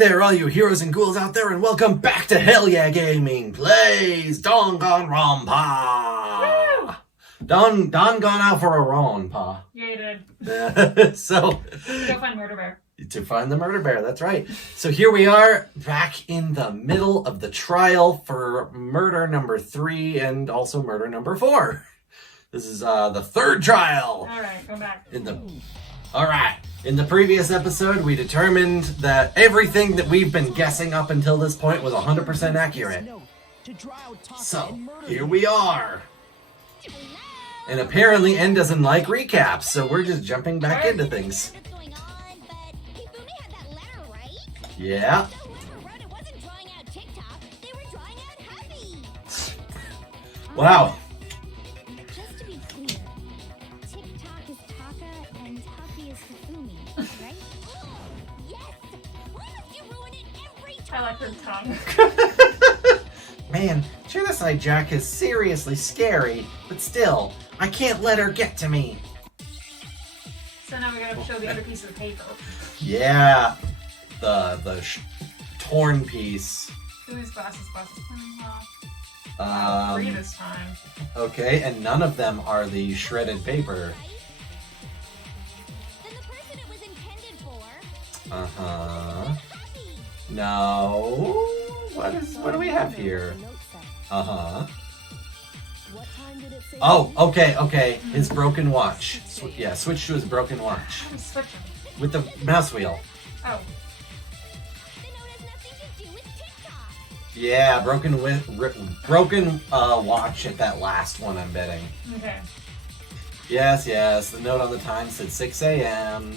there, all you heroes and ghouls out there, and welcome back to Hell Yeah Gaming Plays Danganronpa. Don gone out for a run, Pa. Yeah, you did. So Go find Murder Bear. To find the murder bear, that's right. So here we are, back in the middle of the trial for murder number 3 and also murder number 4. This is the third trial. All right, go back. All right. In the previous episode, we determined that everything that we've been guessing up until this point was 100% accurate. So, here we are. And apparently, N doesn't like recaps, so we're just jumping back into things. Yeah. Wow. Just to be clear, TikTok is Taka and Taki is Hifumi, right? Yes! Why must you ruin it every I time? like her tongue. Man, Genocide Jack is seriously scary, but still, I can't let her get to me. So now we gotta show the other piece of the paper. Yeah. The torn piece. Whose glasses coming off? 3 this time. Okay, and none of them are the shredded paper. Then the person it was intended for. Uh-huh. No. What do we have here? Uh-huh. Oh, okay. His broken watch. Switch to his broken watch. How do we switch them? With the mouse wheel. Oh. The note has nothing to do with TikTok. Yeah, broken watch at that last one, I'm betting. Okay. Yes, the note on the time said 6 a.m.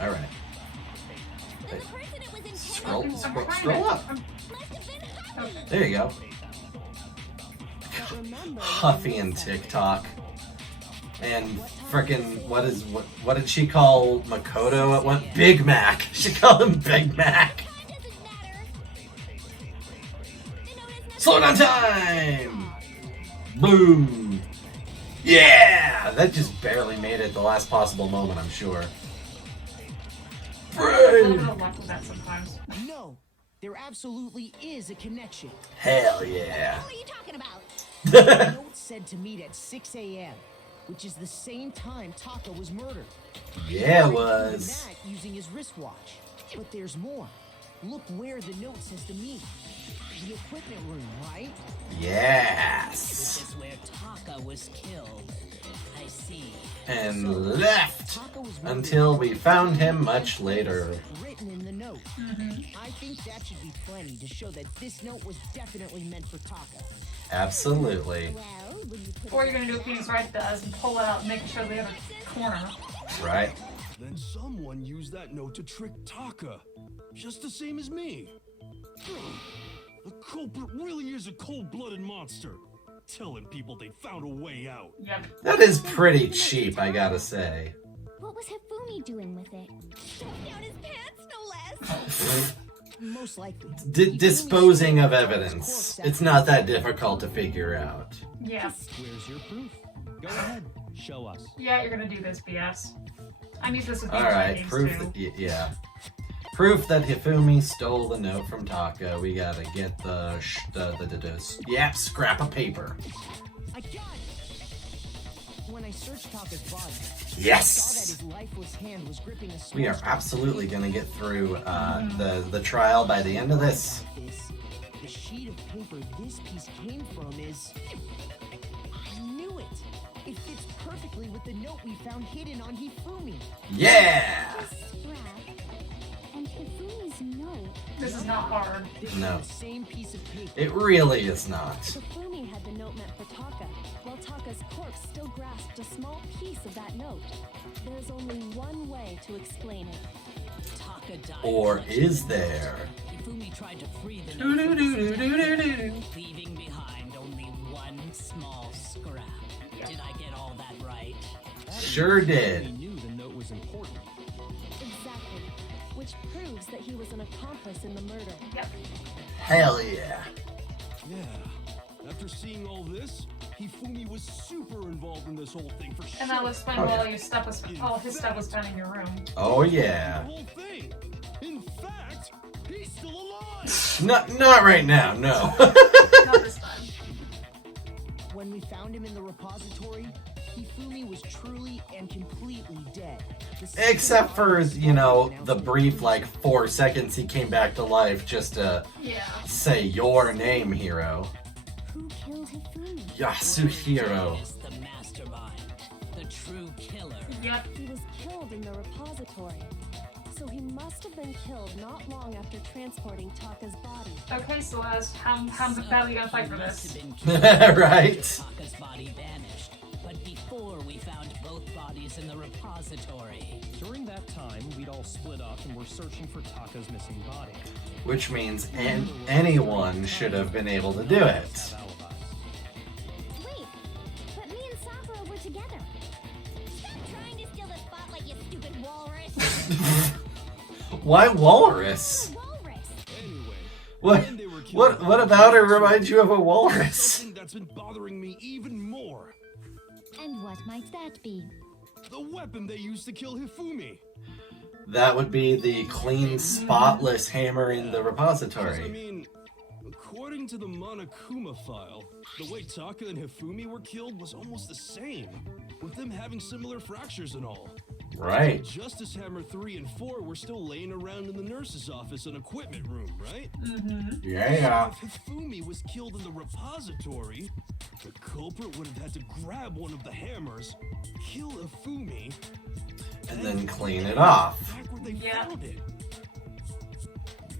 All right. Then the person it was intended Scroll for. up. Must have been Taki. There you go. Huffy and TikTok. And frickin' what did she call Makoto at one? Big Mac. She called him Big Mac. Slow down time! Boom! Yeah! That just barely made it the last possible moment, I'm sure. A little Brain! bit of luck with that sometimes. No, there absolutely is a connection. Hell yeah. What are you talking about? The note said to meet at 6 a.m., which is the same time Taka was murdered. Yeah, it He was. did that using his wristwatch. But there's more. Look where the note says to meet. The equipment room, right? Yes. This is where Taka was killed. I see. And left Taka was murdered until we found him much later. written in the note. I think that should be plenty to show that this note was definitely meant for Taka. Absolutely. Well, when you put Or you're gonna do what Phoenix Wright does and pull it out and make sure the other corner. Right? Then someone used that note to trick Taka. Just the same as me. The culprit really is a cold-blooded monster. Telling people they found a way out. Yep. That is pretty cheap, I gotta say. What was Hifumi doing with it? Shoved down his pants, no less. Most likely. Disposing of evidence. It's not that difficult to figure out. Yeah. Where's your proof? Go ahead. Show us. Yeah, you're gonna do this BS. I'm used to this with Phoenix Wright Alright, games proof too. that, yeah. Proof that Hifumi stole the note from Taka. We gotta get the scrap of paper. I got it. When I searched Taka's body, I saw that Yes! his lifeless hand was gripping a We are small absolutely gonna get through the trial by the end of this. The sheet of paper this piece came from is... I knew it! It fits perfectly with the note we found hidden on Hifumi. Yeah! Scrap. And Hifumi's note. This is not hard. This No. is the same piece of paper. It really is not. Hifumi had the note meant for Taka, while Taka's corpse still grasped a small piece of that note. There's only one way to explain it. Taka died. Or is there? Hifumi tried to free the note from the leaving behind only one small scrap. Did I get all that right? Sure He did. knew the note was important. Exactly. Which proves that he was an accomplice in the murder. Yep. Hell yeah. Yeah. After seeing all this, Hifumi was super involved in this whole thing for sure. And that'll explain why all his stuff was found in your room. Oh The yeah. whole thing. In fact, he's still alive. Not right now, no. Not this time. When we found him in the repository, Hifumi was truly and completely dead. Except for, you know, the brief, like, 4 seconds he came back to life just to say your name, hero. Who killed Hifumi? Yasuhiro. Is the mastermind, the true killer. Yep. He was killed in the repository. So he must have been killed not long after transporting Taka's body. Okay, Celeste, how badly are you gonna fight for this? Right? Taka's body vanished, but before we found both bodies in the repository. During that time, we'd all split up and were searching for Taka's missing body. Which means anyone should have been able to do it. Have alibis. Wait, but me and Sakura were together. Stop trying to steal the spotlight, you stupid walrus. Why walrus? Walrus. Anyway, What? when they were killed, What about her reminds you of a walrus? something that's been bothering me even more. And what might that be? The weapon they used to kill Hifumi. That would be the clean, spotless hammer in the 'Cause, repository. I mean, according to the Monokuma file, the way Taka and Hifumi were killed was almost the same, with them having similar fractures and all. Right. Justice Hammer 3 and 4 were still laying around in the nurse's office and equipment room, right? Yeah. If Hifumi was killed in the repository, the culprit would have had to grab one of the hammers, kill Hifumi, And then clean it off. back where they Yeah. found it.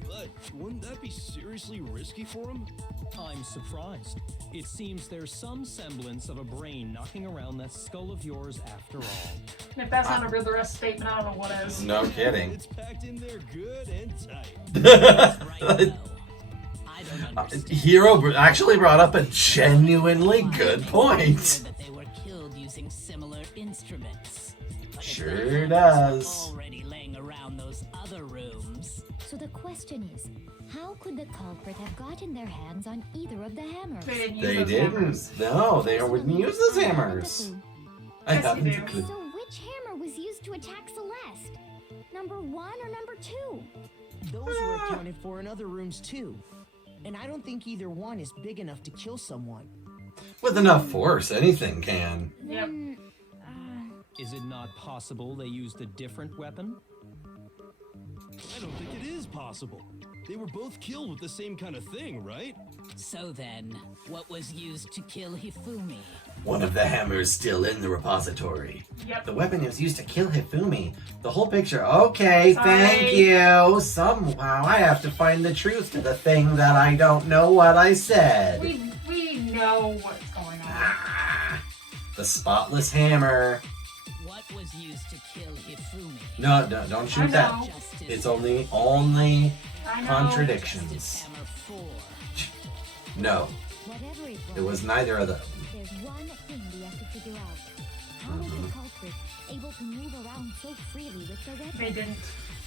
But wouldn't that be seriously risky for him? I'm surprised. It seems there's some semblance of a brain knocking around that skull of yours after all. And if that's not a real arrest statement, I don't know what is. No kidding. It's packed in there good and tight. Right, though. I don't understand. Hero actually brought up a genuinely Why good it makes it point. clear that they were killed using similar instruments. But if Sure the hammers does. were already laying around those other rooms. So the question is, how could the culprit have gotten their hands on either of the hammers? They didn't use They those didn't. hammers. No, they wouldn't use those hammers. I Yes, you haven't a do. clue. So which hammer was used to attack Celeste? Number 1 or number 2? Those were accounted for in other rooms too. And I don't think either one is big enough to kill someone. With enough force, anything can. Yep. Then, Is it not possible they used a different weapon? I don't think it is possible. They were both killed with the same kind of thing, right? So then, what was used to kill Hifumi? One of the hammers still in the repository. Yep. The weapon was used to kill Hifumi. The whole picture. Okay, Sorry. thank you. Somehow I have to find the truth to the thing that I don't know what I said. We know what's going on. Ah, the spotless hammer. What was used to kill Hifumi? No, don't shoot I that. know. Justice It's only I know. contradictions. Justice Hammer 4. No, whatever it was neither of them. there's one thing we have to figure out. How was the culprit able to move around so freely with the weapon? They didn't.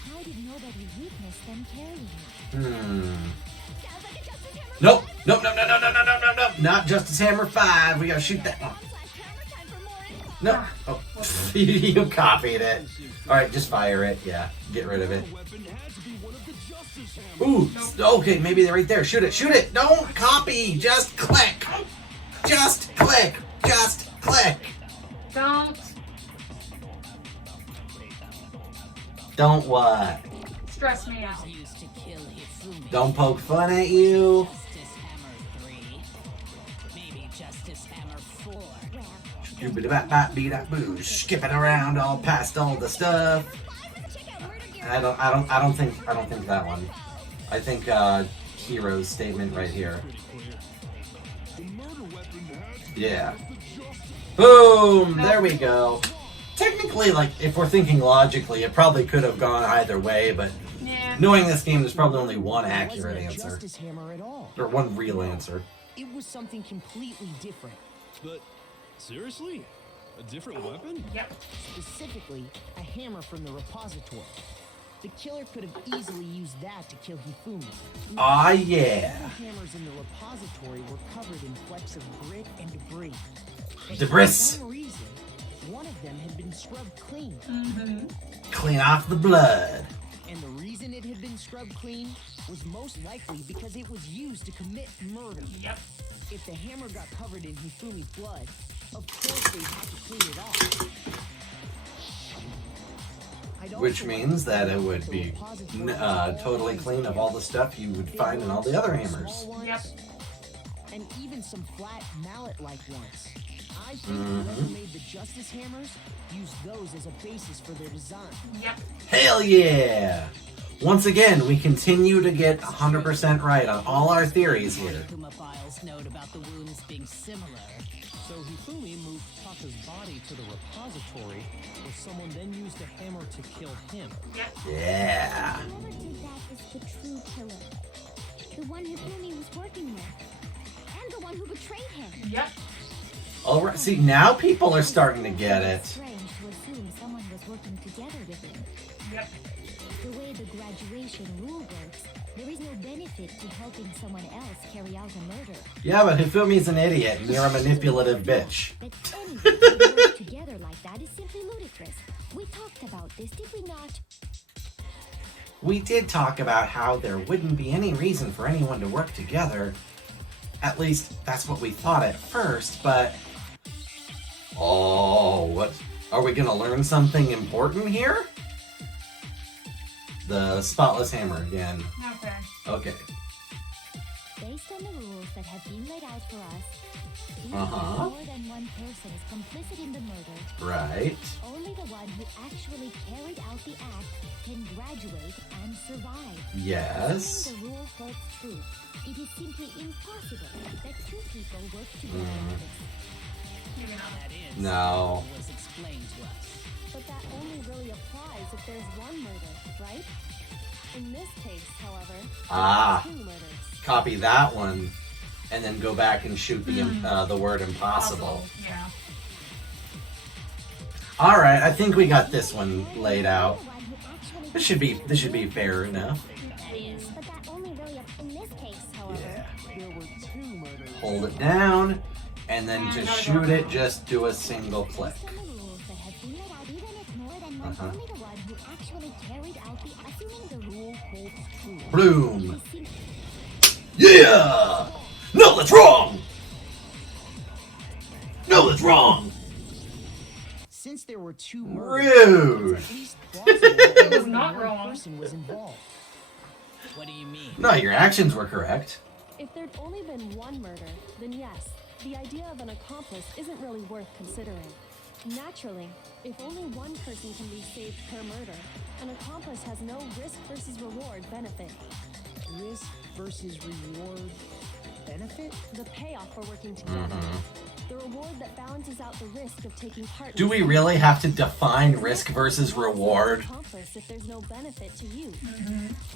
How did nobody witness them carrying it? Sounds like a Justice Hammer Nope. Nope. Not Justice Hammer 5. We gotta shoot that one. /hammer time for more info. No. Oh, you copied it. All right, just fire it. Yeah, get rid of it. The weapon had to be one of the Justice Hammers. Ooh, okay, maybe they're right there. Shoot it, shoot it. Don't copy. Just click. Just click. Just click. Don't what? Stress me out. Used to kill Hifumi. Don't poke fun at you. Justice Hammer 3. Maybe Justice Hammer 4. Boo, skipping around all past all the stuff. I don't think that one. I think Hero's statement right here. The murder weapon had to be Yeah. one of the Justice Boom! There we go. Technically, like, if we're thinking logically, it probably could have gone either way, but Yeah. knowing this game, there's probably only one It accurate wasn't a answer. Justice Hammer at all. Or one real answer. It was something completely different. But seriously? A different weapon? Yep. Specifically, a hammer from the repository. The killer could have easily used that to kill Hifumi. Aw, The yeah. other hammers in the repository were covered in flecks of grit and debris. But Debris. For some reason, one of them had been scrubbed clean. Clean off the blood. And the reason it had been scrubbed clean was most likely because it was used to commit murder. Yep. If the hammer got covered in Hifumi's blood, of course they'd have to clean it off. I'd Which also means that it like would the be repository all totally kinds clean of all the stuff you would There find in were all the other some hammers. small ones, Yep. And even some flat mallet-like ones. I think Mm-hmm. whoever made the Justice Hammers used those as a basis for their design. Yep. Hell yeah! Once again, we continue to get 100% right on all our theories here. Kuma files note about the wounds being similar. So Hifumi moved Taka's body to the repository, where someone then used a hammer to kill him. Yep. Yeah. Whoever did that is the true killer. The one Hifumi was working with. And the one who betrayed him. Yep. All right. See, now people are starting to get it. It's strange to assume someone was working together with him. Yep. The way the graduation rule works, there is no benefit to helping someone else carry out a murder. Yeah, but Hifumi's an idiot, and you're a manipulative bitch. That anyone would work together like that is simply ludicrous. We talked about this, did we not? We did talk about how there wouldn't be any reason for anyone to work together. At least, that's what we thought at first, but... Oh, what? Are we gonna learn something important here? The spotless hammer again. Okay. Okay. Based on the rules that have been laid out for us, even Uh-huh. if more than one person is complicit in the murder, Right. only the one who actually carried out the act can graduate and survive. Yes. Assuming the rule holds true, it is simply impossible that two people work together like this. Maybe not. That is No. what was explained to us. But that only really applies if there's one murder, right? In this case, however, Ah. two murders. Copy that one, and then go back and shoot the word impossible. Yeah. All right, I think we got this one laid out. This should be fair enough. But that only really in this case, however. Yeah. There were two murders. Hold it down, and then just shoot it. Just do a single click. Based on the rules that have been laid out, even if more than one, Uh-huh. only the one who actually carried out the assuming the rule holds true. Bloom. It is Yeah. No, that's wrong. No, that's wrong. Since there were two murders, Rude. it's at least plausible that was only not one wrong. person was involved. What do you mean? No, your actions were correct. If there'd only been one murder, then yes, the idea of an accomplice isn't really worth considering. Naturally, if only one person can be saved per murder, an accomplice has no risk versus reward benefit. Risk versus reward benefit? The payoff for working together. The reward that balances out the risk of taking part. Do we really have to define risk versus reward? Accomplice if there's no benefit to you.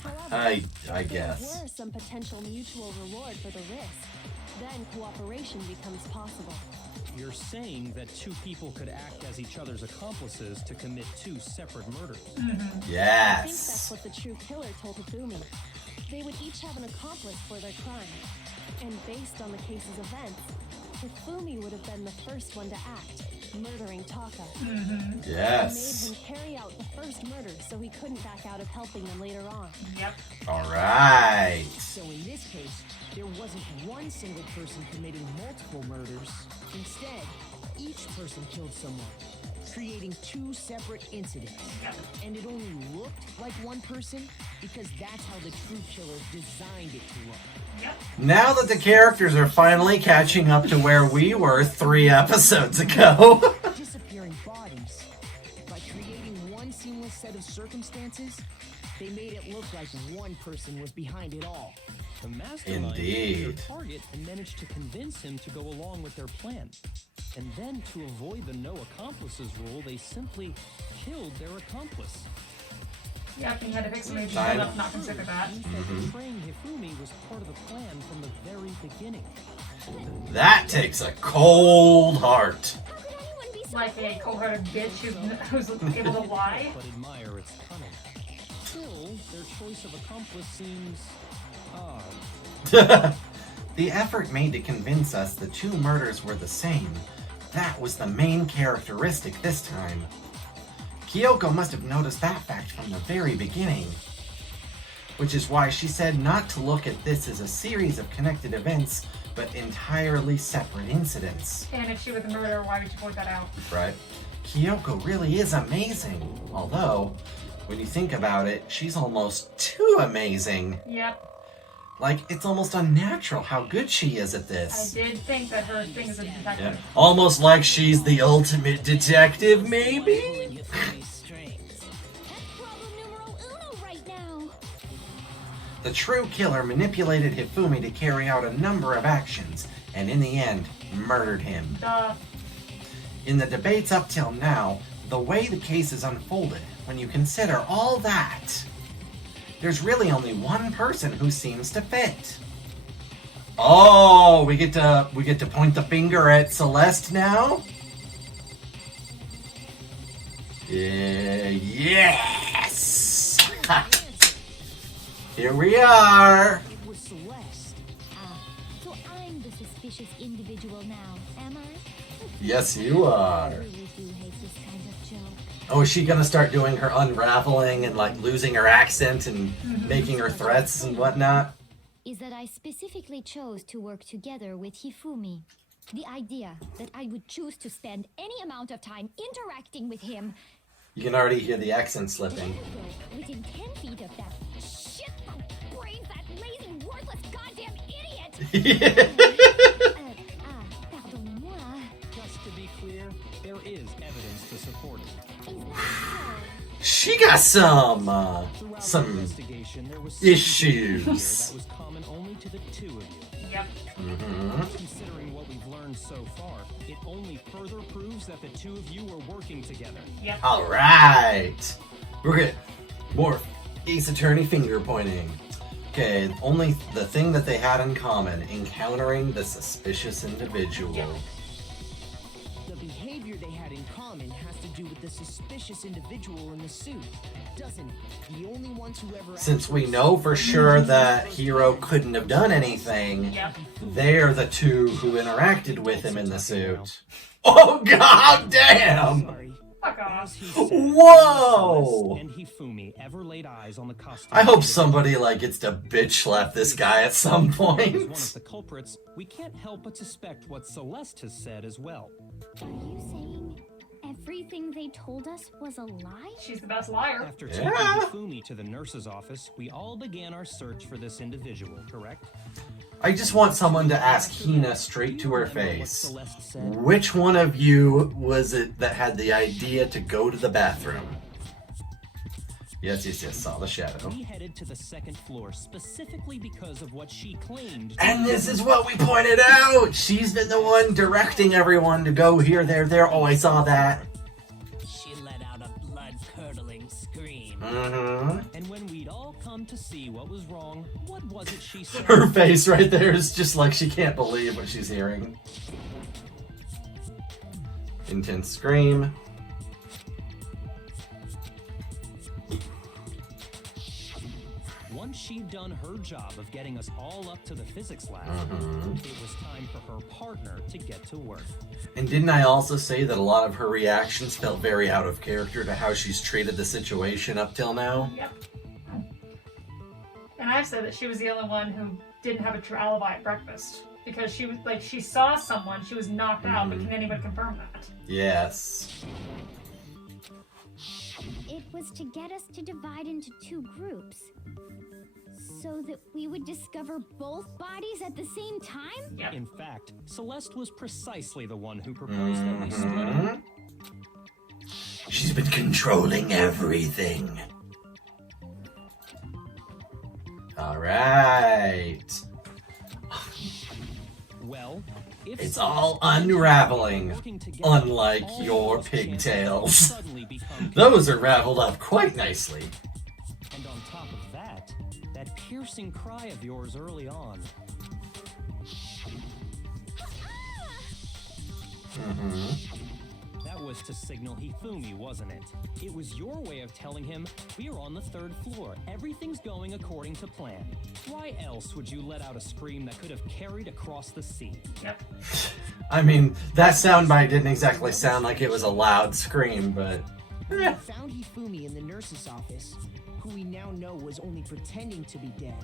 However, I if guess. there were some potential mutual reward for the risk, then cooperation becomes possible. You're saying that two people could act as each other's accomplices to commit two separate murders. I think that's Yes. what the true killer told Hifumi. They would each have an accomplice for their crime. And based on the case's events, Hifumi would have been the first one to act, murdering Taka. It Yes. made him carry out the first murder so he couldn't back out of helping them later on. Yep. All right. So in this case, there wasn't one single person committing multiple murders. Instead, each person killed someone, creating two separate incidents. And it only looked like one person because that's how the true killer designed it to look. Yep. Now that the characters are finally catching up to where we were 3 episodes ago. Disappearing bodies. By creating one seamless set of circumstances, they made it look like one person was behind it all. The mastermind Indeed. killed their target and managed to convince him to go along with their plan. And then, to avoid the no accomplices rule, they simply killed their accomplice. Yep. He had to fix somebody Fine. to not consider that. Means that betraying Hifumi was part of the plan from the very beginning. That takes a cold heart. How could anyone be so Like a cold-hearted bitch who's able to lie. But admire its cunning. Still, their choice of accomplice seems odd. The effort made to convince us the two murders were the same. That was the main characteristic this time. Kyoko must have noticed that fact from the very beginning. Which is why she said not to look at this as a series of connected events, but entirely separate incidents. And if she was a murderer, why would you point that out? Right? Kyoko really is amazing. Although, when you think about it, she's almost too amazing. Yep. Like, it's almost unnatural how good she is at I this. did think that her thing is a detective. Yeah. Almost like she's the ultimate detective, maybe? Pulling Hifumi's strings. That's problem numero uno right now. The true killer manipulated Hifumi to carry out a number of actions, and in the end, murdered him. Duh. In the debates up till now, the way the case is unfolded, when you consider all that, there's really only one person who seems to fit. Oh, we get to point the finger at Celeste now? Yes! Here we are! It was Celeste. So I'm the suspicious individual now, am I? Yes, you I are. really do hate this kind of joke. Oh, is she gonna start doing her unraveling and like losing her accent and making her threats and whatnot? Is that I specifically chose to work together with Hifumi. The idea that I would choose to spend any amount of time interacting with him, You can already hear the accent slipping. within 10 feet of that shit brains, that lazy, worthless, goddamn idiot! Pardonnez-moi. Just to be clear, there is evidence to support it. Is that She got some Throughout the some investigation, there was issues. that was common only to the two of you. Yep. Considering what we've learned so far, it only further proves that the two of you were working together. Yep. All right, we're good. More Ace Attorney finger pointing. Okay, only the thing that they had in common: encountering the suspicious individual. The behavior they had in common has to do with the suspicious individual in the suit, doesn't it? The only ones who ever Since we know for sure that Hiro couldn't have done anything, Yep. they're the two who interacted with him in the suit. Oh god damn! Sorry. Fuck off. As he said, Whoa! Celeste and Hifumi ever laid eyes on the costume. I hope somebody like gets to bitch slap this guy at some As one point. of the culprits, we can't help but suspect what Celeste has said as well. Are you saying everything they told us was a lie? She's the best liar. After taking Yeah. Hifumi to the nurse's office, we all began our search for this individual, correct? I just want someone to ask Hina straight to her Remember what face. Celeste said? Which one of you was it that had the idea to go to the bathroom? Yes, saw the shadow. We headed to the second floor specifically because of what she claimed. And this is what we pointed out! She's been the one directing everyone to go here, there. Oh, I saw that. She let out a blood-curdling scream. And when we'd all come to see what was wrong, what was it she said? Her face right there is just like she can't believe what she's hearing. Intense scream. Once she'd done her job of getting us all up to the physics lab, it was time for her partner to get to work. And didn't I also say that a lot of her reactions felt very out of character to how she's treated the situation up till now? Yep. And I've said that she was the only one who didn't have a true alibi at breakfast. Because she was like, she saw someone, she was knocked out, but can anyone confirm that? Yes. It was to get us to divide into two groups. So that we would discover both bodies at the same time? Yep. In fact, Celeste was precisely the one who proposed that we split up. She's been controlling everything. All right. Well, if It's Celeste all and Hifumi unraveling, were working together, unlike all your of us chances pigtails. suddenly become Those are raveled up quite nicely. And on top of that, that piercing cry of yours early on. That was to signal Hifumi, wasn't it? It was your way of telling him, we're on the 3rd floor. Everything's going according to plan. Why else would you let out a scream that could have carried across the sea? Yep. I mean, that soundbite didn't exactly sound like it was a loud scream, but... We found Hifumi in the nurse's office, who we now know was only pretending to be dead.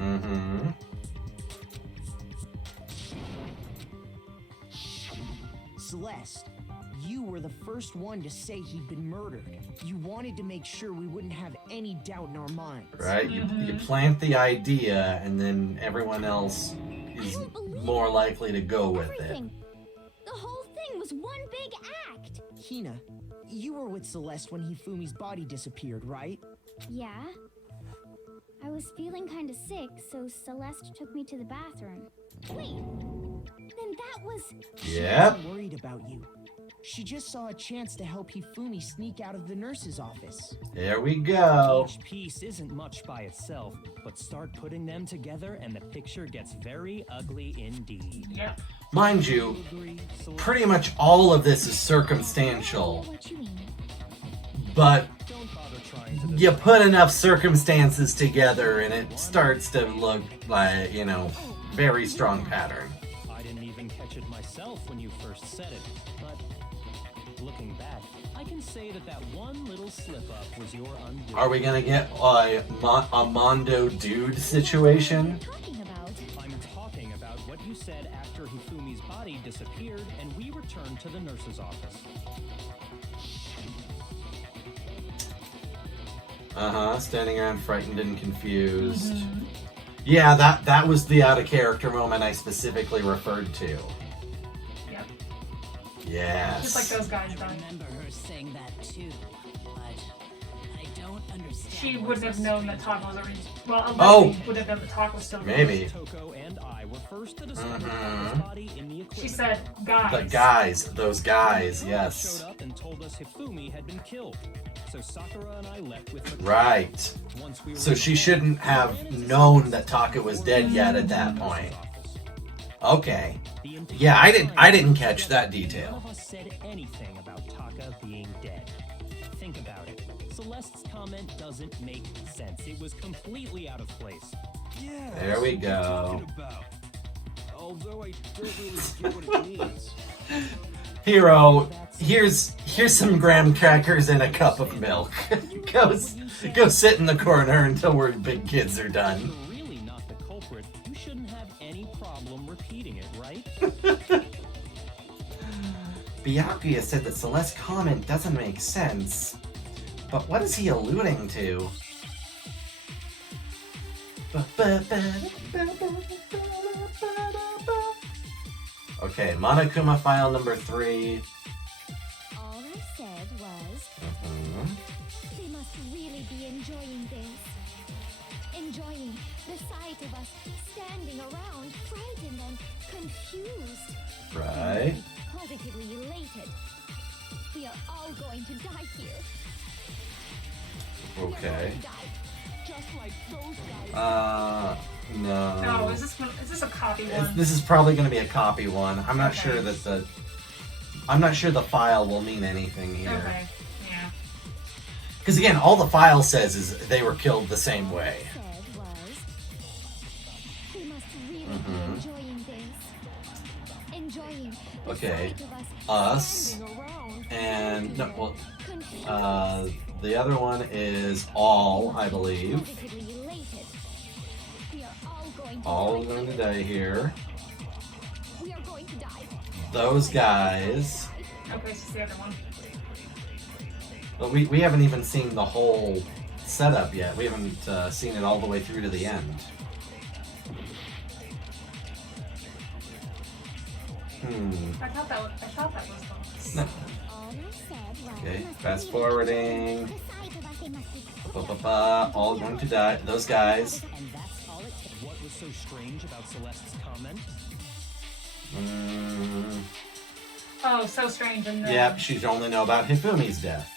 Mm-hmm. Celeste, you were the first one to say he'd been murdered. You wanted to make sure we wouldn't have any doubt in our minds. Right? You plant the idea, and then everyone else is more likely to go with it. Everything. The whole thing was one big act. Hina, you were with Celeste when Hifumi's body disappeared, right? Yeah. I was feeling kind of sick, so Celeste took me to the bathroom. Wait, then that was... Yep. She wasn't worried about you. She just saw a chance to help Hifumi sneak out of the nurse's office. There we go. Each piece isn't much by itself, but start putting them together and the picture gets very ugly indeed. Yep. Mind you, pretty much all of this is circumstantial, What you mean? but Don't bother trying to you put enough circumstances together and it starts to look like, you know, very strong pattern. I didn't even catch it myself when you first said it, but looking back, I can say that one little slip-up was your undoing. Are we gonna get a Mondo dude situation? What are you talking about? I'm talking about what you said after Hifumi's body disappeared and we returned to the nurse's office. Standing around frightened and confused. Yeah, that was the out of character moment I specifically referred to. Yep. Yes. Just like those guys I done. remember her saying that too, but I don't understand. She what wouldn't have this known that is. Taka was already... Well, Oh! Alexi would have known that Taka was still alive. Maybe. Toko and I were first to discover Taka's body in the equipment. She said, guys. The guys, those guys, Toko yes. showed up and told us Hifumi had been killed. So Sakura and I left with Mikasa. Right. Once we were So she in shouldn't the have office, known that Taka was dead yet at that point. Okay. Yeah, I didn't catch that None detail. of us said anything about Taka being dead. Think about it. Celeste's comment doesn't make sense. It was completely out of place. Yeah. There we that's what I'm go. talking about. Although I don't really get what it means. Hero, here's some graham crackers and a cup of milk. go sit in the corner until we're big kids are If done. you're really not the culprit, you shouldn't have any problem repeating it, right? Byakuya said that Celeste's comment doesn't make sense. But what is he alluding to? Okay, Monokuma file number 3. All I said was, they must really be enjoying this. Enjoying the sight of us standing around, frightened and confused. Right. Positively elated. We are all going to die here. We are Okay. going to die. Just like those guys. No. No, is this a copy one? This is probably going to be a copy one. I'm not sure that I'm not sure the file will mean anything here. Okay, yeah. Because again, all the file says is they were killed the same way. Said was, they must really be enjoying this. Enjoying the Okay. sight of Us. standing around, And no, well, confused. the other one is all, I believe. Positively elated. We are All going to die here. We are going to die. Those guys. Okay, so it's the other one. But we haven't even seen the whole setup yet. We haven't seen it all the way through to the end. I thought that was the No. Okay, fast forwarding. All going to die. Those guys. And that's all it takes. What was so strange about Celeste's comment? Oh, so strange. And then Yep, she'd only know about Hifumi's death.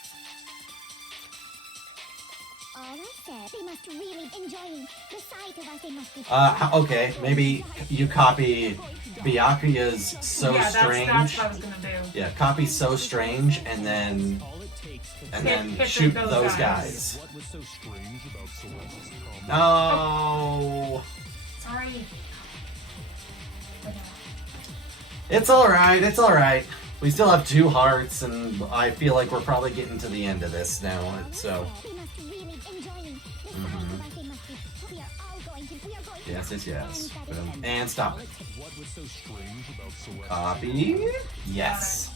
All I said, they must must really enjoying the sight of us. They must be. Okay, maybe you copy Byakuya's So yeah, Strange. that's what I was gonna do. Yeah, copy So Strange and then Hit shoot those those guys. guys. What was so strange about Celeste's comment? No. Sorry. It's alright, it's alright. We still have 2 hearts, and I feel like we're probably getting to the end of this now, so... They must really enjoying the sight of us. They must be. We are all going to. We are going to. Yes, yes, yes. Boom. And stop. What was so strange about Celeste's Copy. Yes.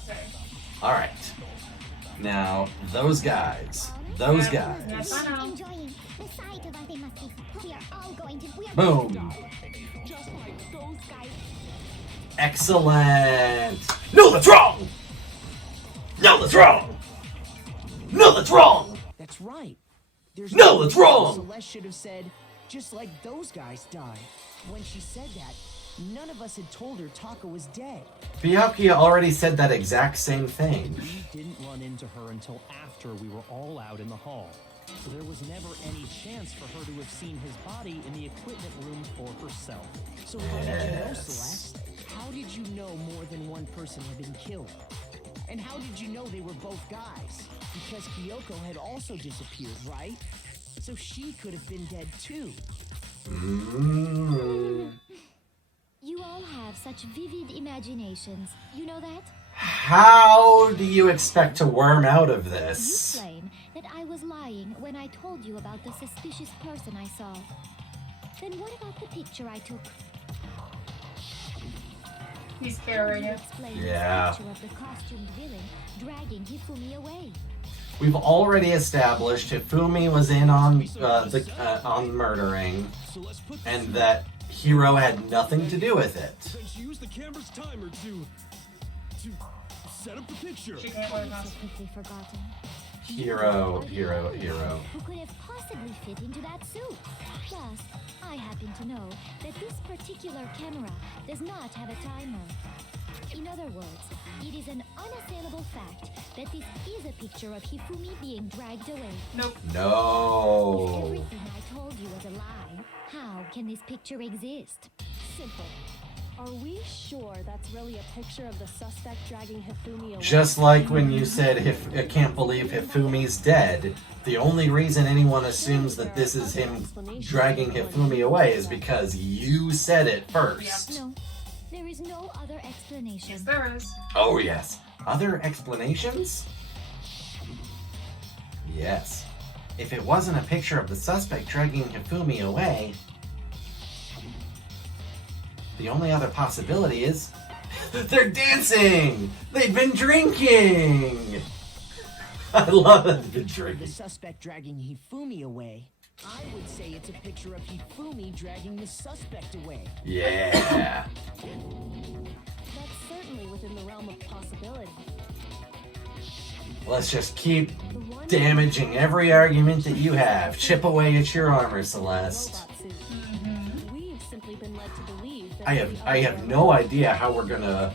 Alright. Now, those guys. Those guys. Yes, I know. Enjoying the sight of us. They must be. We are all going to. We are Boom. just like those guys. Excellent. No, that's wrong. No, that's wrong. No, that's wrong. That's right. There's No, that's wrong. Celeste should have said, just like those guys died. When she said that, none of us had told her Taka was dead. Byakuya already said that exact same thing. We didn't run into her until after we were all out in the hall. So there was never any chance for her to have seen his body in the equipment room for herself. So how did you know, Yes. Celeste? How did you know more than one person had been killed? And how did you know they were both guys? Because Kyoko had also disappeared, right? So she could have been dead too. You all have such vivid imaginations. You know that? How do you expect to worm out of You this? claim that I was lying when I told you about the suspicious person I saw. Then what about the picture I took? He's carrying How it. do you explain Yeah. the picture of the costumed villain dragging Hifumi away? We've already established Hifumi was in on on murdering, Celeste put and that Hiro had nothing to do with it. Then she used the camera's timer to set up the picture. She can't wear a So mask. quickly forgotten. Hiro. Who could have possibly fit into that suit? Plus, I happen to know that this particular camera does not have a timer. In other words, it is an unassailable fact that this is a picture of Hifumi being dragged away. Nope. No. Everything I told you was a lie. How can this picture exist? Simple. Are we sure that's really a picture of the suspect dragging Hifumi away? Just like when you said, I can't believe Hifumi's dead, the only reason anyone assumes that this is him dragging Hifumi away is because you said it first. No, there is no other explanation. Yes, there is. Oh, yes. Other explanations? Yes. If it wasn't a picture of the suspect dragging Hifumi away, the only other possibility is they're dancing! They've been drinking! I love that they've been The drinking. suspect dragging Hifumi away. I would say it's a picture of Hifumi dragging the suspect away. Yeah. That's certainly within the realm of possibility. Let's just keep damaging every argument that you have. Chip away at your armor, Celeste. Robot suit. We've simply been led to believe that I have no idea how we're gonna.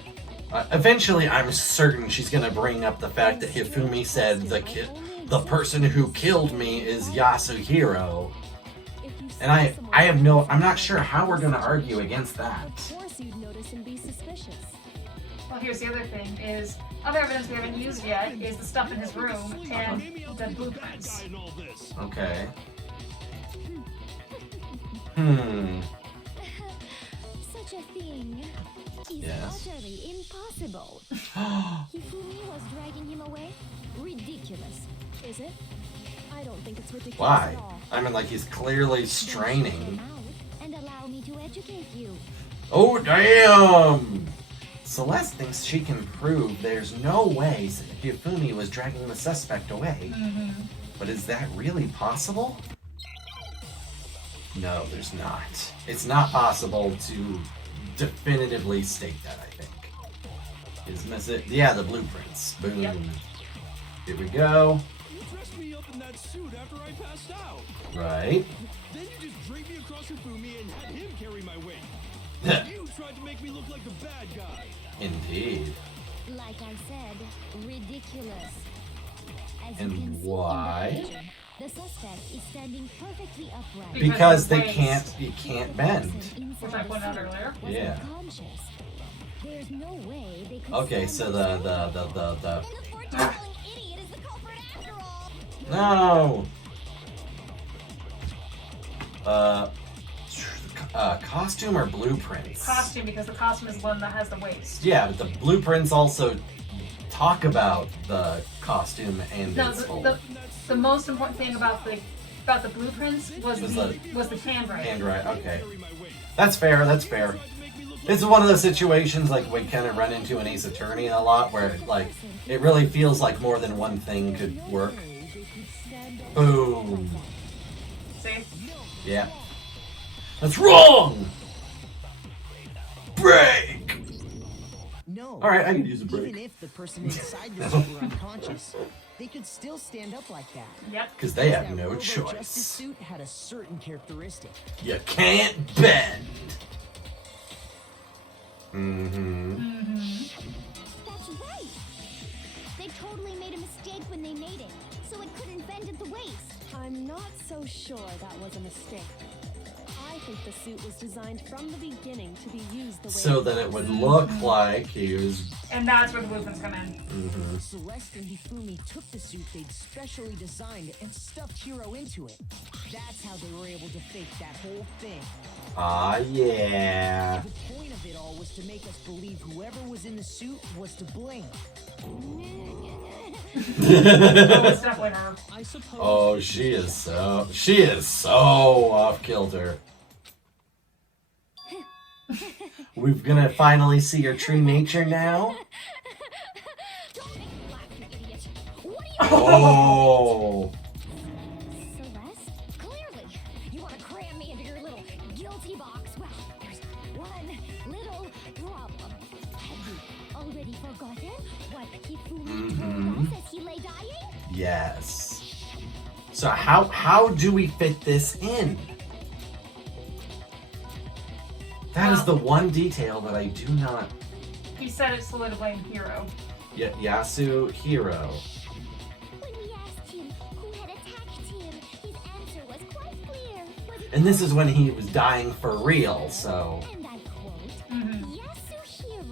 Eventually, I'm certain she's gonna bring up the fact that Hifumi said the person who killed me is Yasuhiro, and I'm not sure how we're gonna argue against that. Of course you'd notice and be suspicious. Well, here's the other thing: is other evidence we haven't used yet is the stuff in his room and the blueprints. Guy and all this. Okay. Such a thing is Yes. utterly impossible. Hifumi was dragging him away? Ridiculous. Is it? I don't think it's ridiculous Why? at all. I mean, like, he's clearly Then shut straining. your mouth and allow me to educate you. Oh, damn! Celeste thinks she can prove there's no way Hifumi was dragging the suspect away. But is that really possible? No, there's not. It's not possible to definitively state that, I think. Yeah, the blueprints. Boom. Yep. Here we go. You dressed me up in that suit after I passed out. Right. Then you just dragged me across Hifumi and had him carry my weight. You tried to make me look like the bad guy. Indeed. Like I said, ridiculous. As you And can see in the why? picture, The suspect is standing perfectly upright. Because the they waist. you can't bend. Which I pointed out earlier. Yeah. There's no way they could Okay, so stand the Then the fortune-telling idiot is the culprit after all. No. Costume or blueprints? Costume, because the costume is the one that has the waist. Yeah, but the blueprints also talk about the costume and No, its full the most important thing about the blueprints was the handwriting. handwriting. Okay, that's fair. That's fair. This is one of those situations like we kind of run into in Ace Attorney a lot, where like it really feels like more than one thing could work. Boom. See? Yeah. That's wrong! Break! No. Alright, I can use a break. Even if the person inside the suit were unconscious, they could still stand up like that. Yep. Because they have That no Robo-Justice choice. suit had a certain characteristic. You can't bend. Mm-hmm. That's right. They totally made a mistake when they made it, so it couldn't bend at the waist. I'm not so sure that was a mistake. I think the suit was designed from the beginning to be used the way So that it would look like he was... And that's where the blueprints come in. Mm-hmm. Celeste and Hifumi took the suit they'd specially designed and stuffed Hiro into it. That's how they were able to fake that whole thing. Ah, yeah. The point of it all was to make us believe whoever was in the suit was to blame. Oh, it's definitely her. I suppose. Oh, she is so off kilter. We're gonna finally see her true nature now. Don't make me laugh, you idiot. What are you Oh. Celeste? Clearly, you want to cram me into your little guilty box. Well, there's one little problem. Have you already forgotten what Hifumi told us as he lay dying? Yes. So how do we fit this in? That is the one detail that I do not... He said it's solely to blame Hiro. Yasu Hiro. When we asked him who had attacked him, his answer was quite clear. But it And this is when he was dying for real, so... And I quote, Yasuhiro. In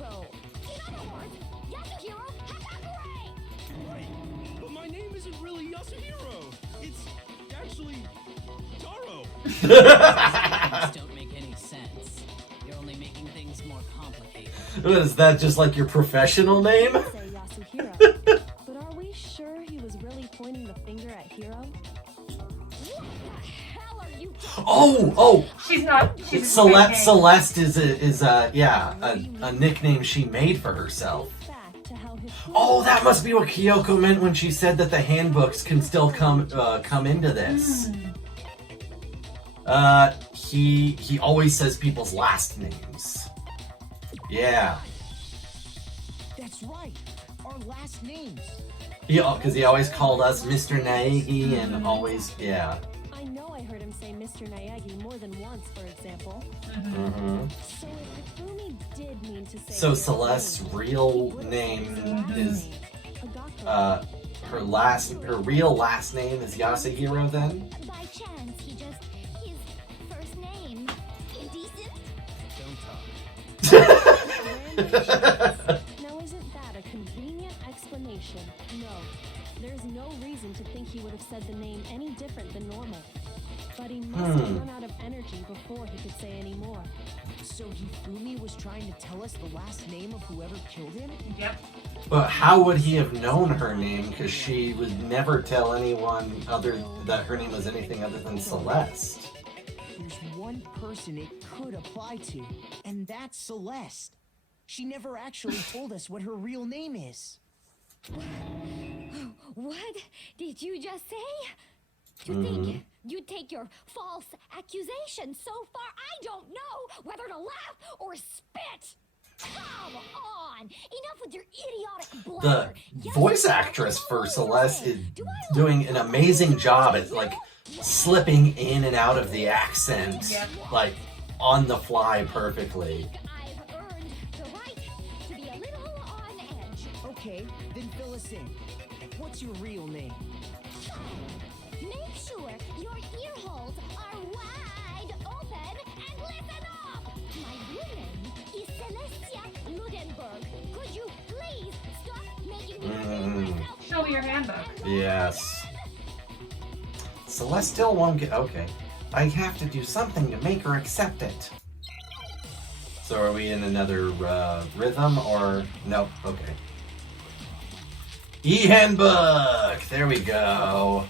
other words, Yasuhiro Hatakure! Right. But my name isn't really Yasuhiro. It's actually Taro. Things don't make any sense. You're only making things more complicated. Is that just like your professional name? say Yasuhiro. But are we sure he was really pointing the finger at Hiro? What the hell are you Oh! She's not. She's Celeste is a nickname she made for herself. Back to how Hifumi Oh, that must be what Kyoko meant when she said that the handbooks can still come into this. He always says people's last names. Yeah. That's right. Our last names. Because he always called us Mr. Naegi and always, yeah. I know I heard him say Mr. Naegi more than once, for example. Mm-hmm. So if Hifumi did mean to say So Hiro Celeste's name, real he would name say his is, Agakure. her real last name is Yasuhiro then? By chance, his first name. Indecent? Now isn't that a convenient explanation? No. There's no reason to think he would have said the name any different than normal. But he must have run out of energy before he could say any more. So Hifumi was trying to tell us the last name of whoever killed him? Yep. But how would he have known her name? Because she would never tell anyone that her name was anything other than Celeste. There's one person it could apply to, and that's Celeste. She never actually told us what her real name is. What did you just say? To think you'd take your false accusation so far, I don't know whether to laugh or spit. Come on! Enough with your idiotic The blunder. voice actress for Celeste is doing an amazing job at like slipping in and out of the accent, like on the fly perfectly. I've earned the right to be a little on edge. Okay, then fill us in. What's your real name? Make sure your ear holes are wide open and listen up! My real name is Celestia Ludenberg. Could you please stop making me repeat myself? Show me your handbook. Yes. Celestial won't get. Okay. I have to do something to make her accept it. So are we in another rhythm or nope? Okay. E-handbook. There we go.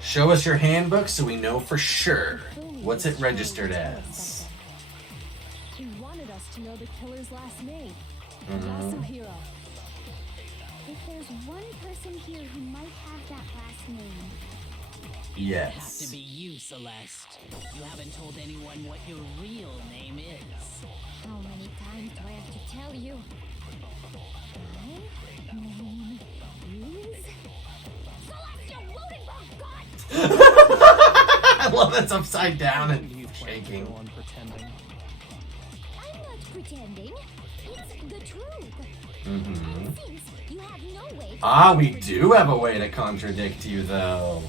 Show us your handbook so we know for sure. What's it registered as? He wanted us to know the killer's last name. Mhm. Yasuhiro. If there's one person here who might have that last name, Have to Yes. be you, Celeste. You haven't told anyone what your real name is. how many times do I have to tell you? My name is Celestia Ludenberg. God! I love it's upside down and shaking. Go on pretending. I'm not pretending. It's the truth. Mm-hmm. Since you have no way to Ah, we do have a way to contradict you, though.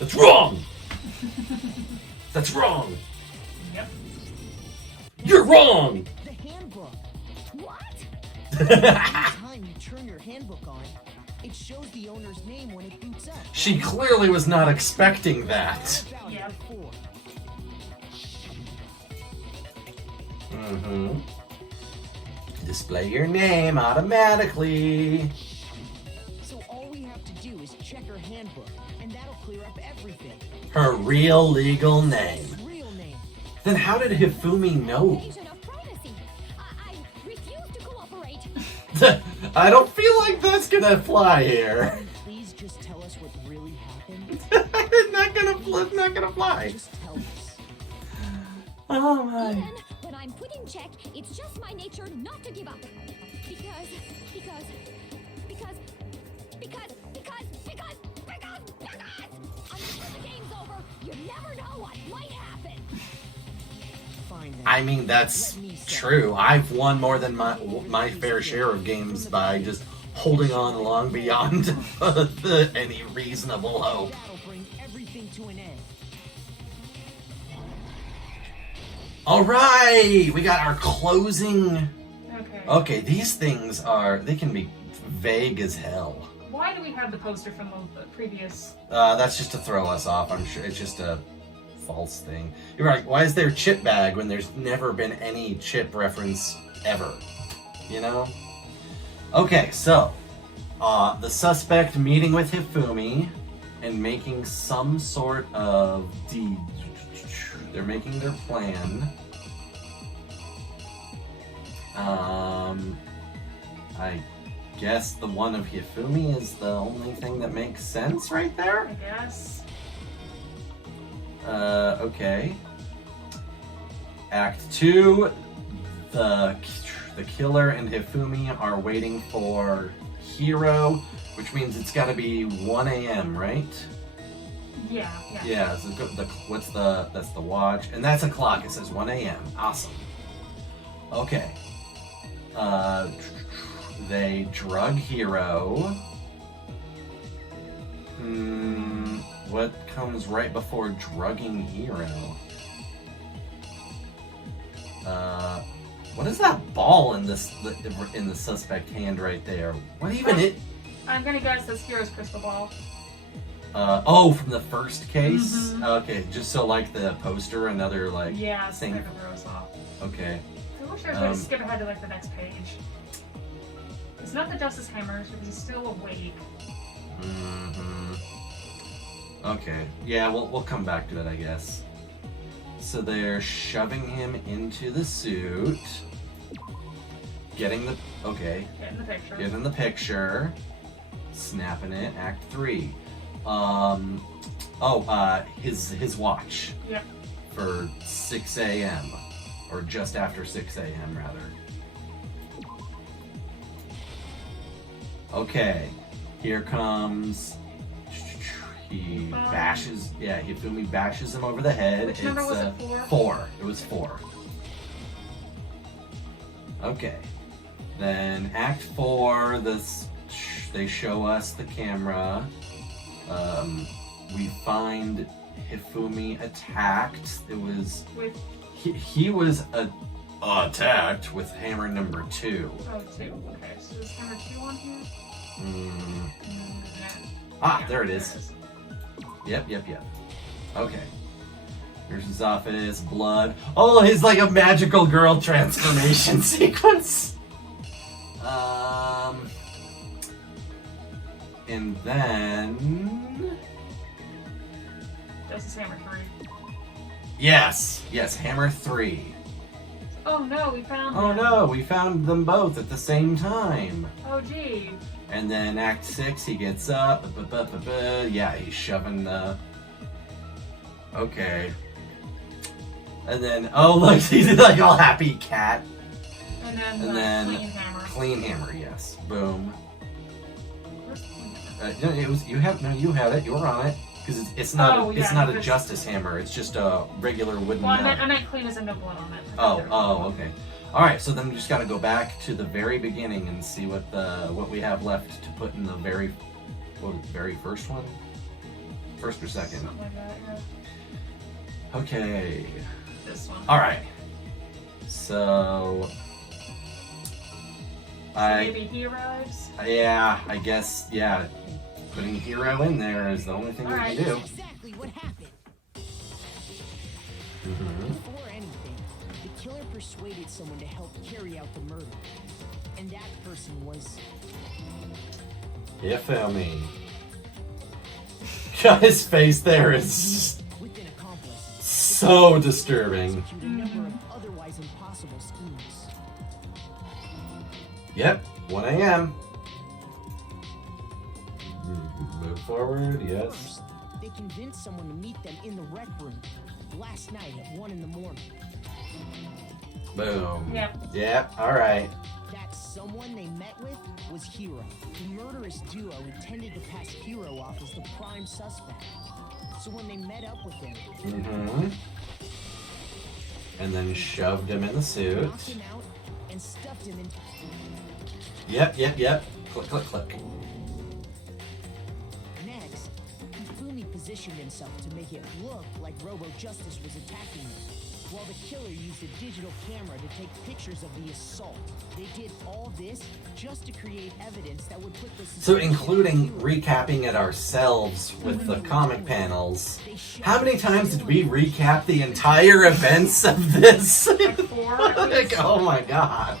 That's wrong! That's wrong! Yep. You're wrong! The handbook. What? Every time you turn your handbook on, it shows the owner's name when it boots up. She clearly was not expecting that. Yeah. Before. Mm-hmm. Display your name automatically. So all we have to do is check her handbook, and that'll clear up everything. Her real legal name. Real name. Then how did Hifumi know? Invasion of privacy. I refuse to cooperate. I don't feel like that's gonna fly here. Please just tell us what really happened. It's not gonna fly. Just tell us. Oh my. Even when I'm put in check, it's just my nature not to give up. Because until the game's over, you never know what might happen. Fine then. I mean, that's true. I've won more than my fair share of games by just holding on long beyond any reasonable hope. That'll bring everything to an end. All right, we got our closing. Okay. Okay, these things they can be vague as hell. Why do we have the poster from the previous? That's just to throw us off. I'm sure it's just a false thing. You're right. Why is there chip bag when there's never been any chip reference ever? You know? Okay, so the suspect meeting with Hifumi and making some sort of deed. They're making their plan. I guess the one of Hifumi is the only thing that makes sense right there? I guess. Okay. Act 2, the killer and Hifumi are waiting for Hiro, which means it's gotta be 1 a.m., right? Yeah. Yeah, so that's the watch, and that's a clock, it says 1 a.m. Awesome. Okay. They drug Hiro. What comes right before drugging Hiro? What is that ball in the suspect hand right there? What even it? I'm gonna guess this Hero's crystal ball. From the first case? Mhm. Okay, just so like the poster, another like Yeah, it's thing. kind of throw us off. Okay. I wish I was going to skip ahead to like the next page. It's not the Justice Hammer, because he's still awake. Okay. Yeah, we'll come back to it, I guess. So they're shoving him into the suit. Getting the Get in the picture. Get in the picture. Snapping it. Act 3. His watch. Yep. For 6 a.m. Or just after 6 a.m. rather. Okay. Here comes. Hifumi bashes him over the head. Which number was it, 4? 4. It was 4. Okay. Then Act 4, they show us the camera. We find Hifumi attacked. It was With he was attacked with hammer number 2. oh 2. Okay, so is hammer 2 on here? Ah, there it is. Yep. Okay. Here's his office, blood. Oh, he's like a magical girl transformation sequence. And then This is hammer 3. yes, hammer 3. Oh no, we found Oh them. no, we found them both at the same time. Oh gee. And then Act 6, he gets up. Yeah, he's shoving the. Okay. And then, oh look, he's like all happy cat. And then And the then clean hammer. Clean hammer, yes. Boom. Where's the clean hammer? No, you had it. You were on it because it's not Oh, it's yeah, not a because- justice hammer. It's just a regular wooden. Well, I mallet. meant clean as in no blood on it. Oh, okay. All right, so then we just got to go back to the very beginning and see what we have left to put in the very first one, first or second. Something like that, yeah. Okay. This one. All right. So Maybe he arrives. I guess putting hero in there is the only thing we Alright. can do. That's exactly what happened. Mm-hmm. Before anything, the killer persuaded someone to help carry out the murder. And that person was... You feel me? God, his face there is just with an accomplice. so disturbing. Execute a number of otherwise impossible schemes. Yep, 1 a.m. Move forward, yes. First, they convinced someone to meet them in the rec room last night at 1 in the morning. Boom. Yep. Alright. That someone they met with was Hero. The murderous duo intended to pass Hero off as the prime suspect. So when they met up with him, Mm-hmm. And then shoved him in the suit. knocked him out and stuffed him in... Yep. Click, click, click. Next, Hifumi positioned himself to make it look like Robo Justice was attacking him, while the killer used a digital camera to take pictures of the assault. They did all this just to create evidence that would put the... So including recapping it ourselves with the comic panels, how many times did we recap the entire events of this? Like 4 at Like, least. oh my god.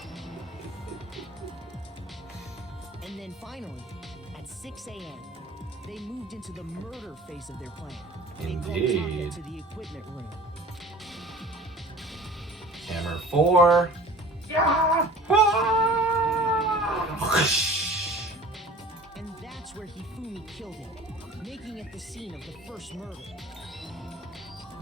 And then finally, at 6 a.m., they moved into the murder phase of their plan. They brought Taka Indeed. to the equipment room. Hammer 4. Yeah. And that's where Hifumi killed him, making it the scene of the first murder.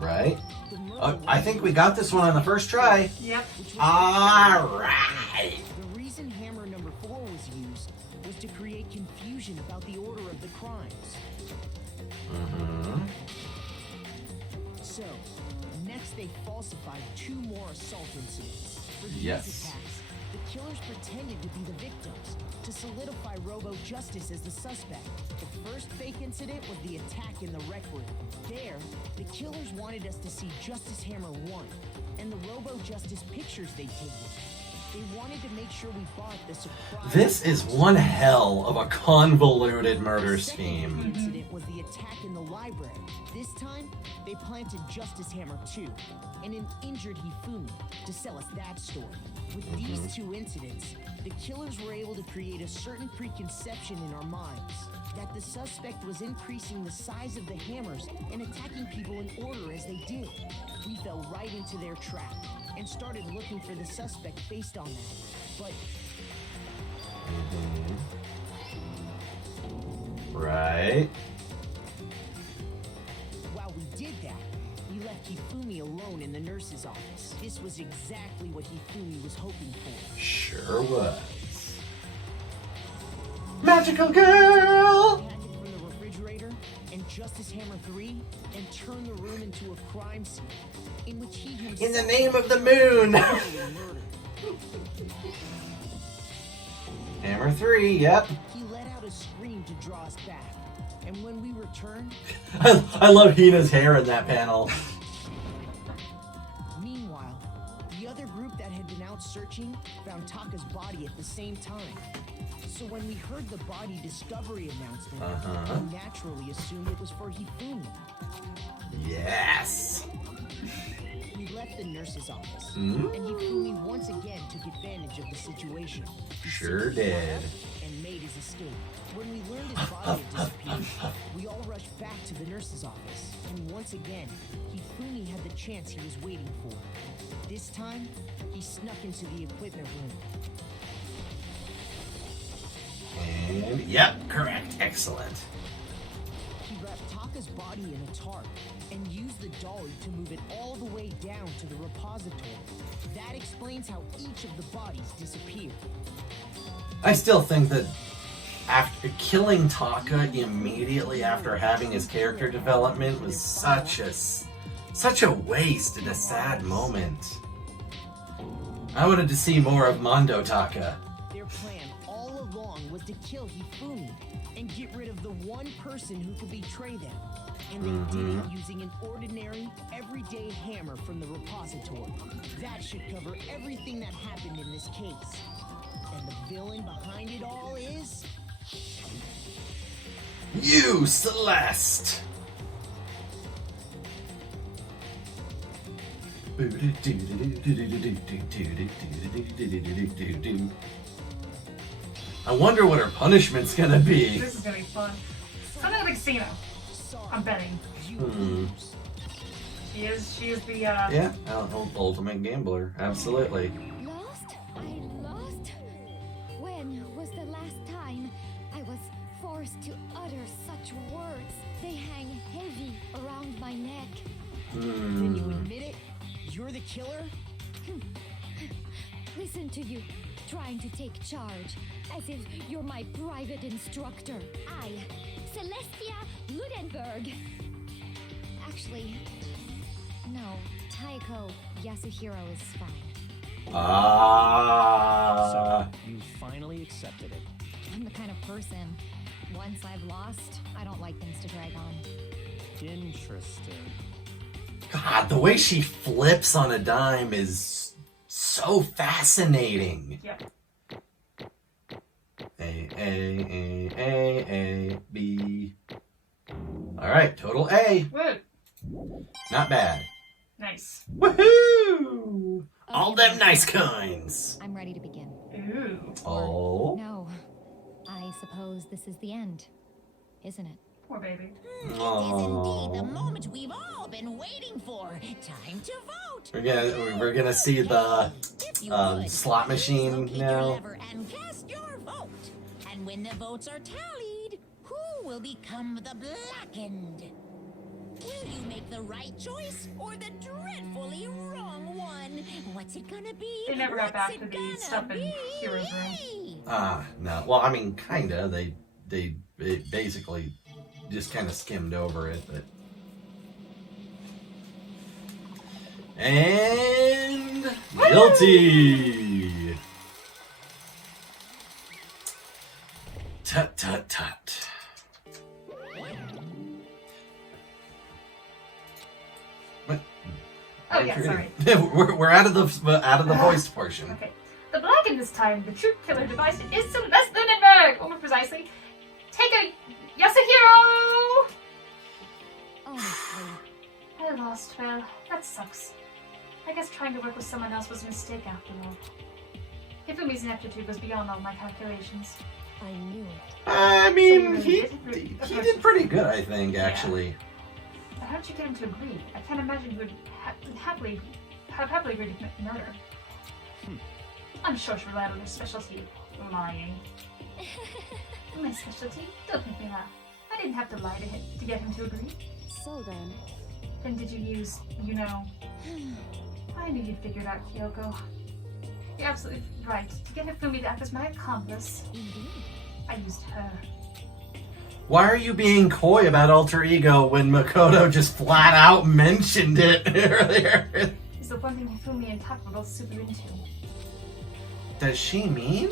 Right? The murder I think we got this one on the first try. Yep. Alright. The reason hammer number 4 was used was to create confusion about the order of the crimes. Mm-hmm. So, next they falsified 2 more assault incidents. For these Yes. attacks, the killers pretended to be the victims to solidify Robo Justice as the suspect. The first fake incident was the attack in the rec room. There, the killers wanted us to see Justice Hammer 1 and the Robo Justice pictures they'd taken. They wanted to make sure we bought the surprise. This is one hell of a convoluted murder The second scheme. incident was the attack in the library. This time, they planted Justice Hammer 2 and an injured Hifumi to sell us that story. With these 2 incidents, the killers were able to create a certain preconception in our minds that the suspect was increasing the size of the hammers and attacking people in order as they did. We fell right into their trap and started looking for the suspect based on that. But Right. while we did that, we left Hifumi alone in the nurse's office. This was exactly what Hifumi was hoping for. Sure was. Magical girl! He hacked it from the refrigerator and Justice Hammer 3 and turned the room into a crime scene in which he himself In the name of the moon! was murdered. Hammer 3, yep. He let out a scream to draw us back. And when we returned, I love Hina's hair in that panel. meanwhile, the other group that had been out searching found Taka's body at the same time. So when we heard the body discovery announcement, we naturally assumed it was for Hifumi. Yes. We left the nurse's office, and Hifumi once again took advantage of the situation. He Sure saved did. Taka and made his escape. When we learned his body had disappeared, we all rushed back to the nurse's office, and once again, Hifumi had the chance he was waiting for. This time, he snuck into the equipment room. And yep, correct. Excellent. He wrapped Taka's body in a tarp and used the dolly to move it all the way down to the repository. That explains how each of the bodies disappeared. I still think that after killing Taka immediately after having his character development was such a waste and a sad moment. I wanted to see more of Mondo Taka. Their plan all along was to kill Hifumi and get rid of the one person who could betray them. And they did it using an ordinary, everyday hammer from the repository. That should cover everything that happened in this case. And the villain behind it all is... You, Celeste! I wonder what her punishment's gonna be. This is gonna be fun. Something like casino. I'm betting. She is the Yeah, ultimate gambler. Absolutely. Lost? I lost? When was the last time I was forced to utter such words? They hang heavy around my neck. Then you admit it? You're the killer? Listen to you, trying to take charge, as if you're my private instructor. I, Celestia Ludenberg. Actually, no, Taiko Yasuhiro is fine. Ah. So, you finally accepted it. I'm the kind of person, once I've lost, I don't like things to drag on. Interesting. God, the way she flips on a dime is so fascinating. Yep. A, B. Alright, total A. Woo. Not bad. Nice. Woohoo! All them nice coins. I'm ready to begin. Ooh. Oh. No, I suppose this is the end, isn't it? Poor baby. It is indeed the moment we've all been waiting for. Time to vote. We're gonna see the If you would, slot please machine locate your now. lever and cast your vote. And when the votes are tallied, who will become the blackened? Will you make the right choice or the dreadfully wrong one? What's it gonna be? They never got What's back it to the gonna stuff in be? Hero's room. No. Well, I mean, kinda. They basically just kind of skimmed over it, but. And guilty. Tut tut tut. What? Oh yeah, sorry. we're out of the voiced portion. Okay. The blackened this time, the true killer device is Celeste Ludenberg! Or more precisely, Taka Yasuhiro! Honestly, I lost, well, that sucks. I guess trying to work with someone else was a mistake after all. Hifumi's ineptitude was beyond all my calculations. I knew it. I mean, So you he really did pretty good, I think, actually. But how did you get him to agree? I can't imagine he would happily agree to murder. I'm sure she relied on her specialty, lying. My specialty? Don't make me laugh. I didn't have to lie to him to get him to agree. So then, Then did you use, I knew you'd figure it out, Kyoko. You're absolutely right. To get Hifumi to act as my accomplice, I used her. Why are you being coy about alter ego when Makoto just flat out mentioned it earlier? It's the one thing Hifumi and Taka were both super into. Does she mean?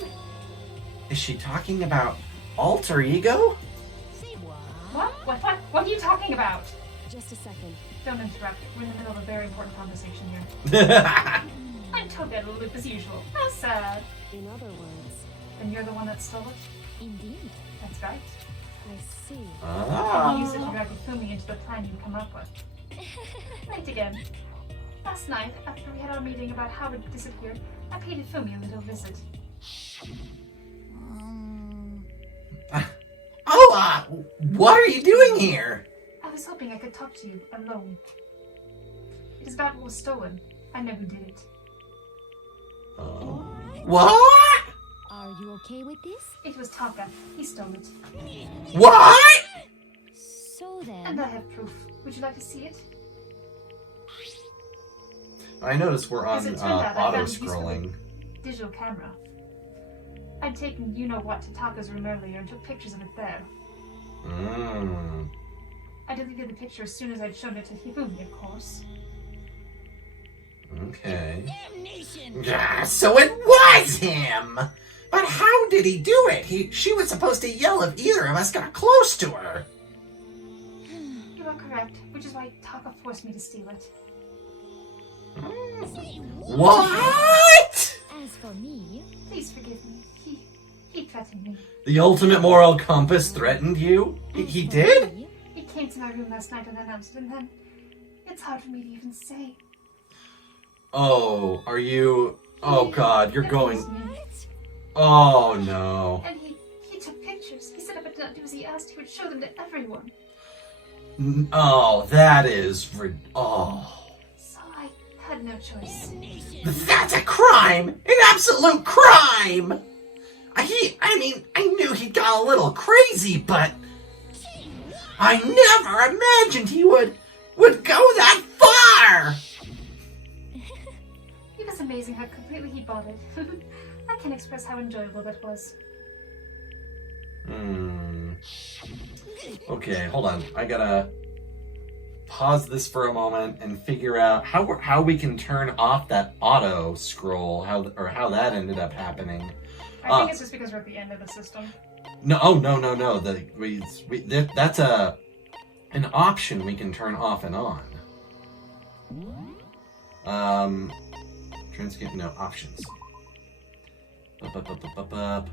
Is she talking about alter ego? Say what? What are you talking about? Just a second. Don't interrupt. We're in the middle of a very important conversation here. I'm totally out of the loop as usual. How sad. In other words, Then you're the one that stole it? indeed. That's right. I see. And you used it to drag Hifumi into the plan you'd come up with. Right again. Last night, after we had our meeting about how it disappeared, I paid Hifumi a little visit. What are you doing here? I was hoping I could talk to you alone. It is about what was stolen. I know who did it. What? Are you okay with this? It was Taka. He stole it. What? So And then, I have proof. Would you like to see it? I noticed we're As on it turned out, I found a auto-scrolling. digital camera. I'd taken you-know-what to Taka's room earlier and took pictures of it there. I deleted the picture as soon as I'd shown it to Hifumi, of course. Okay. Damnation! Yeah, so it was him! But how did he do it? She was supposed to yell if either of us got close to her. You are correct, which is why Taka forced me to steal it. What? as for me, Please forgive me. He threatened me. The ultimate moral compass threatened you? He for did? me, He came to my room last night and announced it, and then it's hard for me to even say. Oh, are you... Oh god, you're going... Me. Oh no. And he took pictures. He said if I did not do as he asked, he would show them to everyone. Oh, that is... Oh. So I had no choice. That's a crime! An absolute crime! I knew he'd got a little crazy, but... I never imagined he would go that far! It was amazing how completely he bought it. I can't express how enjoyable that was. Okay, hold on. I gotta pause this for a moment and figure out how we can turn off that auto scroll, how that ended up happening. I think it's just because we're at the end of the system. No, oh no. That's an option we can turn off and on. Transcript, no, options. Up.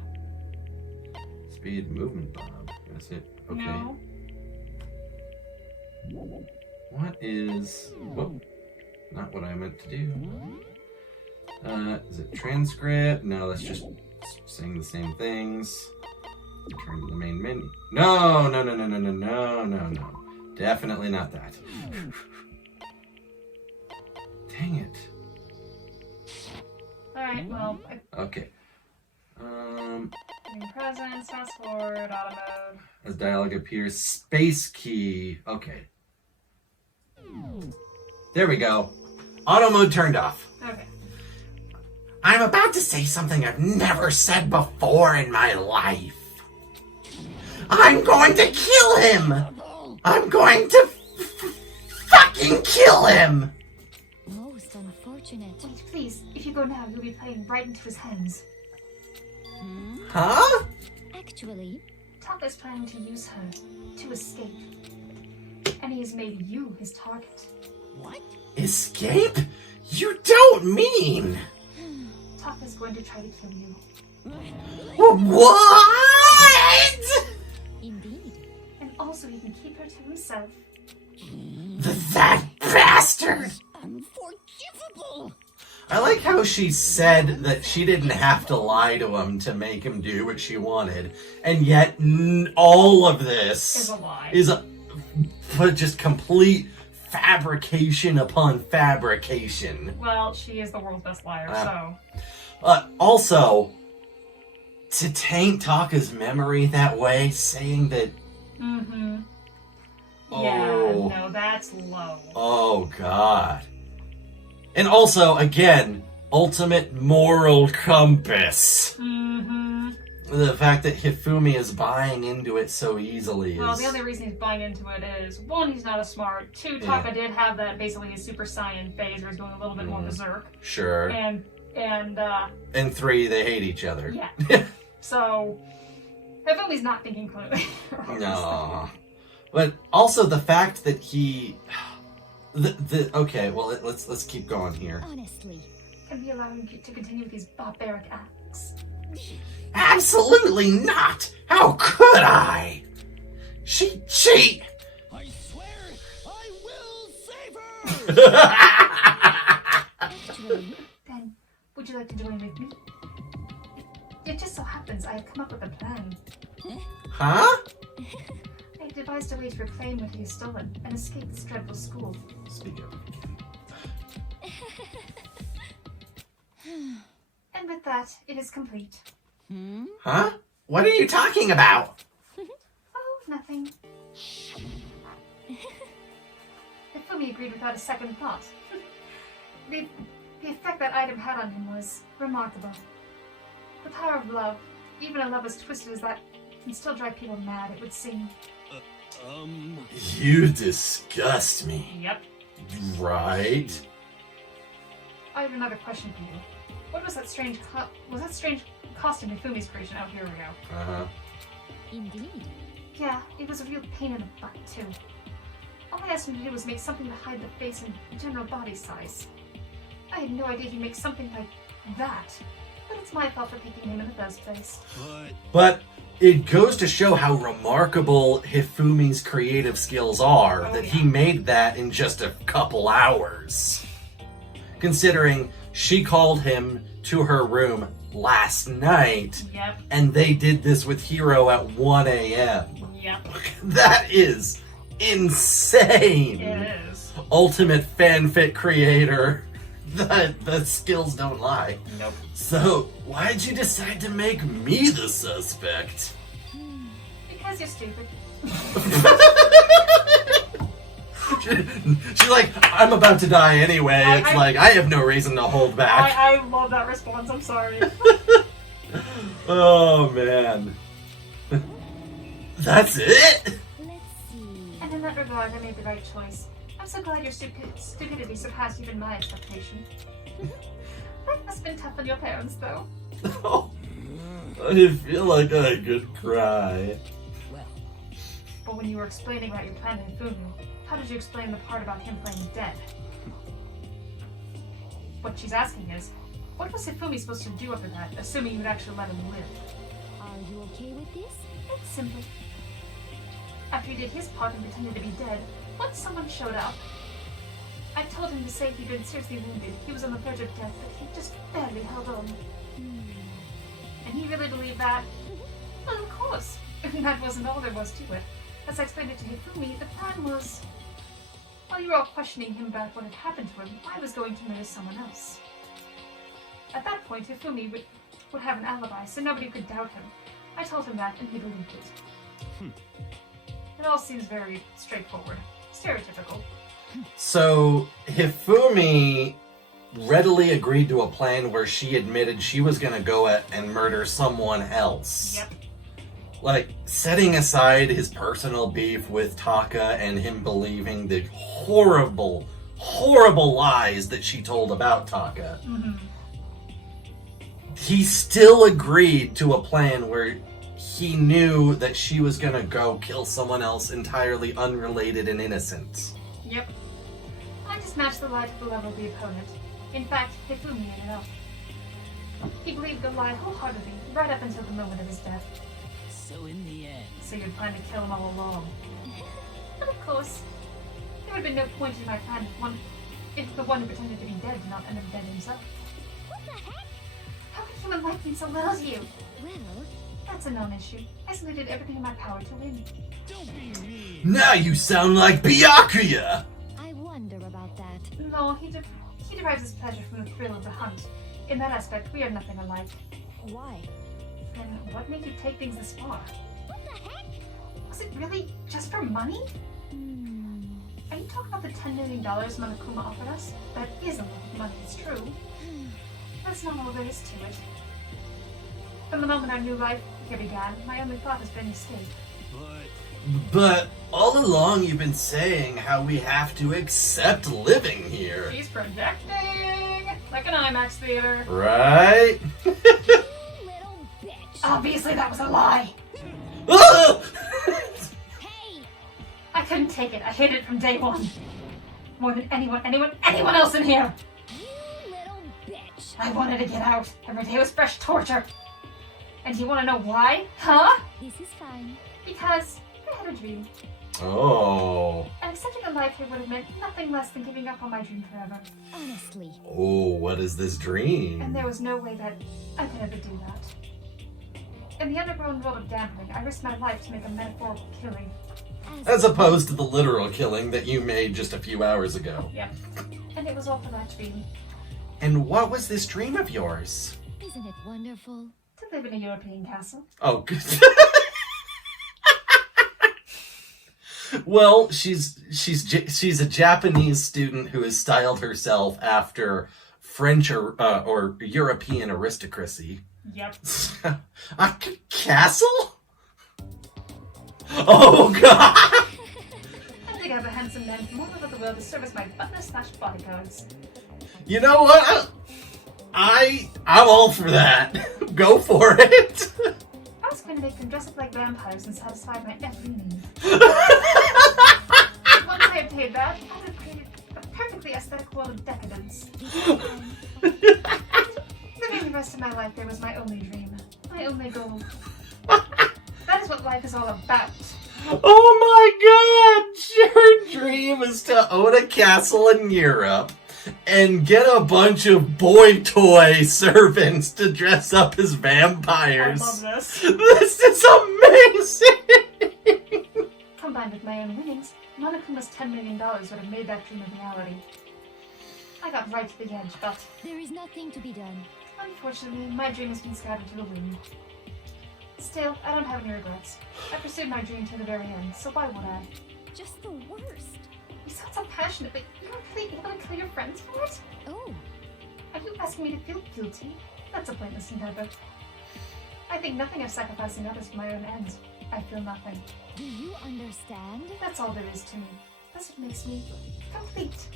Speed, movement, Bob. That's it. Okay. No. What is... Whoa. Not what I meant to do. Is it transcript? No, that's just saying the same things. Return to the main menu. No. Definitely not that. Dang it. Alright, well, Okay. in presence, fast forward, auto mode. As dialogue appears, space key. Okay. There we go. Auto mode turned off. Okay. I'm about to say something I've never said before in my life. I'm going to kill him! I'm going to fucking kill him! most unfortunate. Wait, please. If you go now, you'll be playing right into his hands. Huh? Actually, Taka's planning to use her to escape. And he has made you his target. What? Escape? You don't mean... Taka's going to try to kill you. What? indeed. And also he can keep her to himself. That bastard! Unforgivable! I like how she said that she didn't have to lie to him to make him do what she wanted, and yet all of this Is a lie. is just complete fabrication upon fabrication. Well, she is the world's best liar, so... Also, to taint Taka's memory that way, saying that... Mm-hmm. Oh. Yeah, no, that's low. Oh, God. And also, again, ultimate moral compass. Mm-hmm. The fact that Hifumi is buying into it so easily is... Well, the only reason he's buying into it is, one, he's not as smart. Two, Taka did have that, basically, his Super Saiyan phase where he's going a little bit more berserk. Sure. And three, they hate each other. Yeah. So, Hifumi's not thinking clearly. No. But also the fact that he... Okay, well, let's keep going here. Honestly. Can we allow him to continue with these barbaric acts? Absolutely not! How could I? She... I swear I will save her! Actually, Then, would you like to join with me? It just so happens I have come up with a plan. Huh? I have devised a way to reclaim what he has stolen and escape this dreadful school. Speak up. And with that, it is complete. Huh? What are you talking about? Oh, nothing. Hifumi agreed without a second thought. The effect that item had on him was remarkable. The power of love, even a love as twisted as that, can still drive people mad, it would seem. You disgust me. Yep. Right? I have another question for you. What was that strange costume Hifumi's creation? Oh, here we go. Uh-huh. indeed. Yeah, it was a real pain in the butt, too. All I asked him to do was make something to hide the face and general body size. I had no idea he'd make something like that. But it's my fault for picking him in the first place. But it goes to show how remarkable Hifumi's creative skills are that he made that in just a couple hours. Considering she called him to her room last night, Yep. and they did this with Hiro at 1 a.m. Yep. That is insane. It is. Ultimate fanfic creator. The skills don't lie. Nope. So, why'd you decide to make me the suspect? Because you're stupid. She's like, I'm about to die anyway. It's like, I have no reason to hold back. I love that response, I'm sorry. Oh, man. That's it? Let's see. And in that regard, I made the right choice. I'm so glad your stupidity surpassed even my expectation. That must have been tough on your parents, though. Oh, I feel like I could cry. Well, But when you were explaining about your plan to Hifumi, how did you explain the part about him playing dead? What she's asking is, what was Hifumi supposed to do after that, assuming you would actually let him live? Are you okay with this? It's simple. After he did his part and pretended to be dead, once someone showed up, I told him to say he'd been seriously wounded. He was on the verge of death, but he just barely held on. And he really believed that? Well, of course. That wasn't all there was to it. As I explained it to Hifumi, the plan was... While you were all questioning him about what had happened to him, I was going to murder someone else. At that point, Hifumi would have an alibi, so nobody could doubt him. I told him that, and he believed it. It all seems very straightforward. Stereotypical. So, Hifumi readily agreed to a plan where she admitted she was going to go and murder someone else. Yep. Like, setting aside his personal beef with Taka and him believing the horrible, horrible lies that she told about Taka, he still agreed to a plan where he knew that she was gonna go kill someone else entirely unrelated and innocent. Yep. I just matched the lie to the level of the opponent. In fact, Hifumi ate it up. He believed the lie wholeheartedly, right up until the moment of his death. so in the end, So you'd planned to kill him all along. But of course, there would have been no point in my plan if the one who pretended to be dead did not end up dead himself. What the heck? How could human life mean so little to you? Well, That's a non-issue. I simply did everything in my power to win. Don't be mean. Now you sound like Byakuya! I wonder about that. No, he derives his pleasure from the thrill of the hunt. In that aspect, we are nothing alike. Why? Then what made you take things this far? What the heck? Was it really just for money? Are you talking about the $10 million Monokuma offered us? That is a lot of money, it's true. That's not all there is to it. From the moment our new life here began, my only thought has been escape. But all along you've been saying how we have to accept living here. She's projecting! Like an IMAX theater. Right? You little bitch. Obviously that was a lie! Ah! Hey! couldn't take it. I hated it from day one. More than anyone else in here. You little bitch. I wanted to get out. Every day was fresh torture. And you want to know why? Huh? This is fine. Because I had a dream. Oh. And accepting a life here would have meant nothing less than giving up on my dream forever. Honestly. Oh, what is this dream? And there was no way that I could ever do that. In the underground world of gambling, I risked my life to make a metaphorical killing. As opposed to the literal killing that you made just a few hours ago. Yeah. And it was all for that dream. And what was this dream of yours? Isn't it wonderful? To live in a European castle. Oh, good. Well, she's a Japanese student who has styled herself after French or European aristocracy. Yep. A castle? Oh God! I think I have a handsome man from all over the world to serve as my butler/bodyguards. You know what? I'm all for that. Go for it. I was going to make them dress up like vampires and satisfy my every need. Once I had paid that, I would have created a perfectly aesthetic world of decadence. Living the rest of my life there was my only dream, my only goal. That is what life is all about. Oh my God! Your dream is to own a castle in Europe and get a bunch of boy toy servants to dress up as vampires. I love this. This is amazing! Combined with my own winnings, Monokuma's $10 million would have made that dream a reality. I got right to the edge, but There is nothing to be done. unfortunately, my dream has been scattered to the wind. Still, I don't have any regrets. I pursued my dream to the very end, so why would I? Just the worst. You sound so passionate, but you don't really be able to kill your friends for it? Oh, Are you asking me to feel guilty? That's a pointless endeavor. I think nothing of sacrificing others for my own ends. I feel nothing. do you understand? That's all there is to me. That's what makes me complete.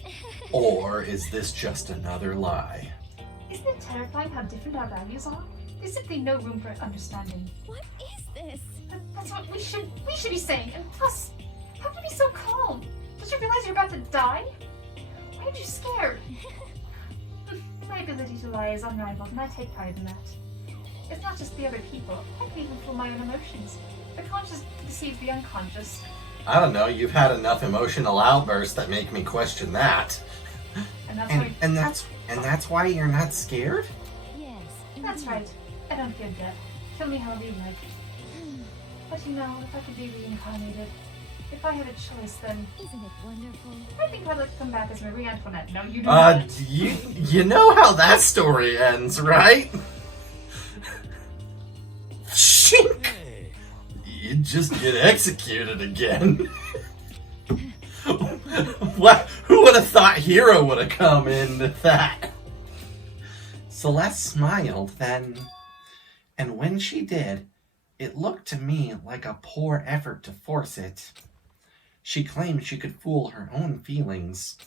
Or is this just another lie? Isn't it terrifying how different our values are? There's simply no room for understanding. What is this? That's what we should be saying. And plus, how can you be so calm? Don't you realize you're about to die? Why aren't you scared? My ability to lie is unrivaled, and I take pride in that. It's not just the other people. I can even fool my own emotions. The conscious deceives the unconscious. I don't know, you've had enough emotional outbursts that make me question that. And that's why. And that's why you're not scared? Yes. That's indeed. right. I don't fear death. Kill me however you like. But you know, if I could be reincarnated, if I had a choice, then Isn't it wonderful? I think I'd like to come back as Marie Antoinette. No, you do not. You know how that story ends, right? Shink! Hey, You just get executed again. What? Who would have thought Hero would have come in with that? Celeste smiled then, and when she did, it looked to me like a poor effort to force it. She claimed she could fool her own feelings,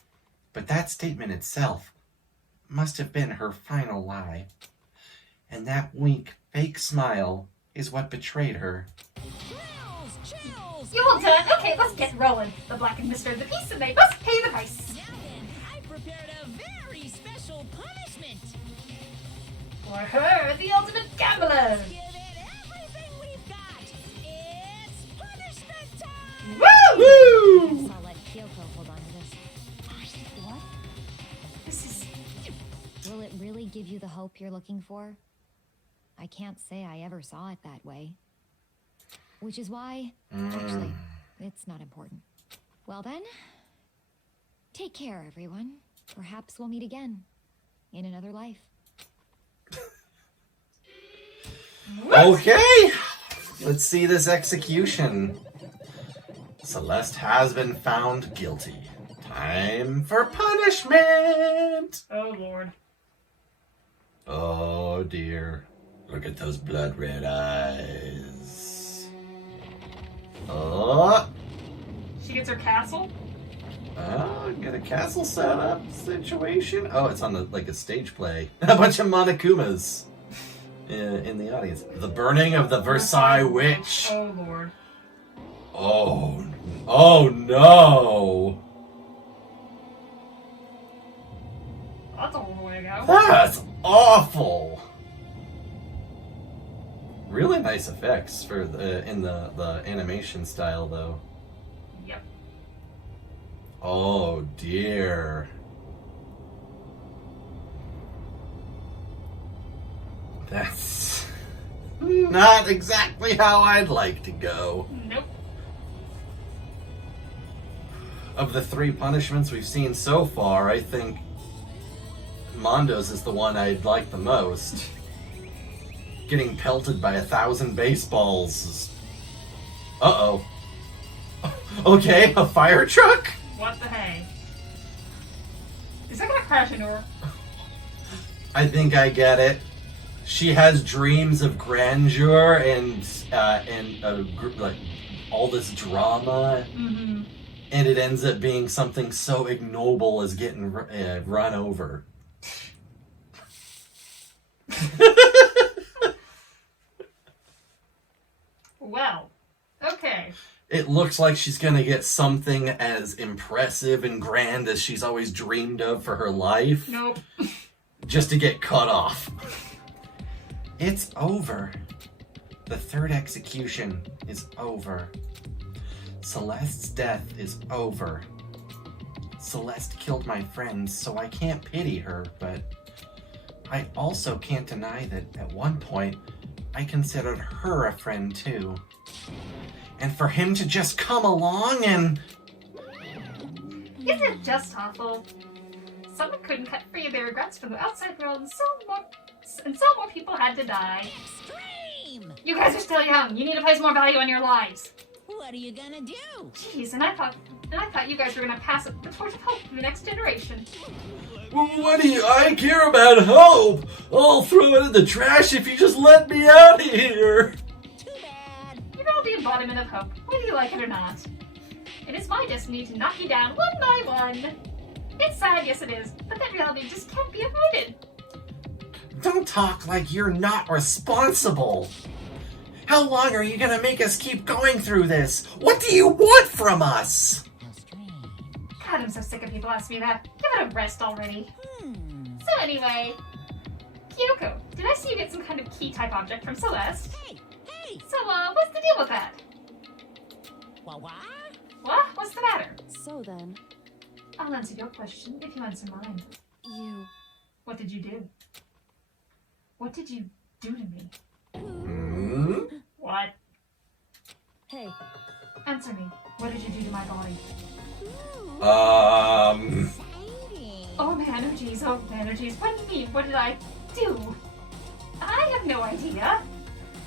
but that statement itself must have been her final lie. And that weak, fake smile is what betrayed her. You all done? Okay, let's get rolling. The blackened mister, the piece, and they must pay the price. Now then, I prepared a very special punishment. For her, the ultimate gambler. Give it everything we've got. It's punishment time. Woo! Guess I'll let Kyoko hold on to this. What? This is. Will it really give you the hope you're looking for? I can't say I ever saw it that way. Which is why, actually, it's not important. Well then, take care, everyone. Perhaps we'll meet again in another life. Okay, let's see this execution. Celeste has been found guilty. Time for punishment! Oh lord. Oh dear. Look at those blood red eyes. Oh! She gets her castle? Oh, get a castle setup situation. Oh, it's on like a stage play. A bunch of Monokumas in the audience. The burning of the Versailles Witch. Oh lord. Oh Oh no! That's a long way to go. That's awful! Really nice effects for in the animation style, though. Yep. Oh dear. That's not exactly how I'd like to go. Nope. Of the 3 punishments we've seen so far, I think Mondo's is the one I'd like the most. Getting pelted by 1,000 baseballs is... Uh-oh. Okay, a fire truck? What the hey? Is that gonna crash into her? I think I get it. She has dreams of grandeur and like all this drama, Mm-hmm. and it ends up being something so ignoble as getting run over. Well, okay. It looks like she's gonna get something as impressive and grand as she's always dreamed of for her life. Nope. Just to get cut off. It's over. The 3rd execution is over. Celeste's death is over. Celeste killed my friends, so I can't pity her, but I also can't deny that at one point I considered her a friend too. And for him to just come along and... Isn't it just awful? Someone couldn't cut free of their regrets from the outside world, and so more people had to die. Extreme! You guys are still young. You need to place more value on your lives. What are you gonna do? Jeez, and I thought you guys were gonna pass the torch of hope to the next generation. What do I care about hope? I'll throw it in the trash if you just let me out of here. Too bad. You're all the embodiment of hope, whether you like it or not. It is my destiny to knock you down one by one. It's sad, yes it is, but that reality just can't be avoided. Don't talk like you're not responsible. How long are you gonna make us keep going through this? What do you want from us? God, I'm so sick of people asking me that. Give it a rest already. So anyway, Kyoko, did I see you get some kind of key-type object from Celeste? Hey! So, what's the deal with that? What? What? What's the matter? So then, I'll answer your question if you answer mine. you... What did you do? What did you do to me? What? Hey, Answer me. What did you do to my body? Oh, energies. Oh, energies. What do you mean? What did I do? I have no idea.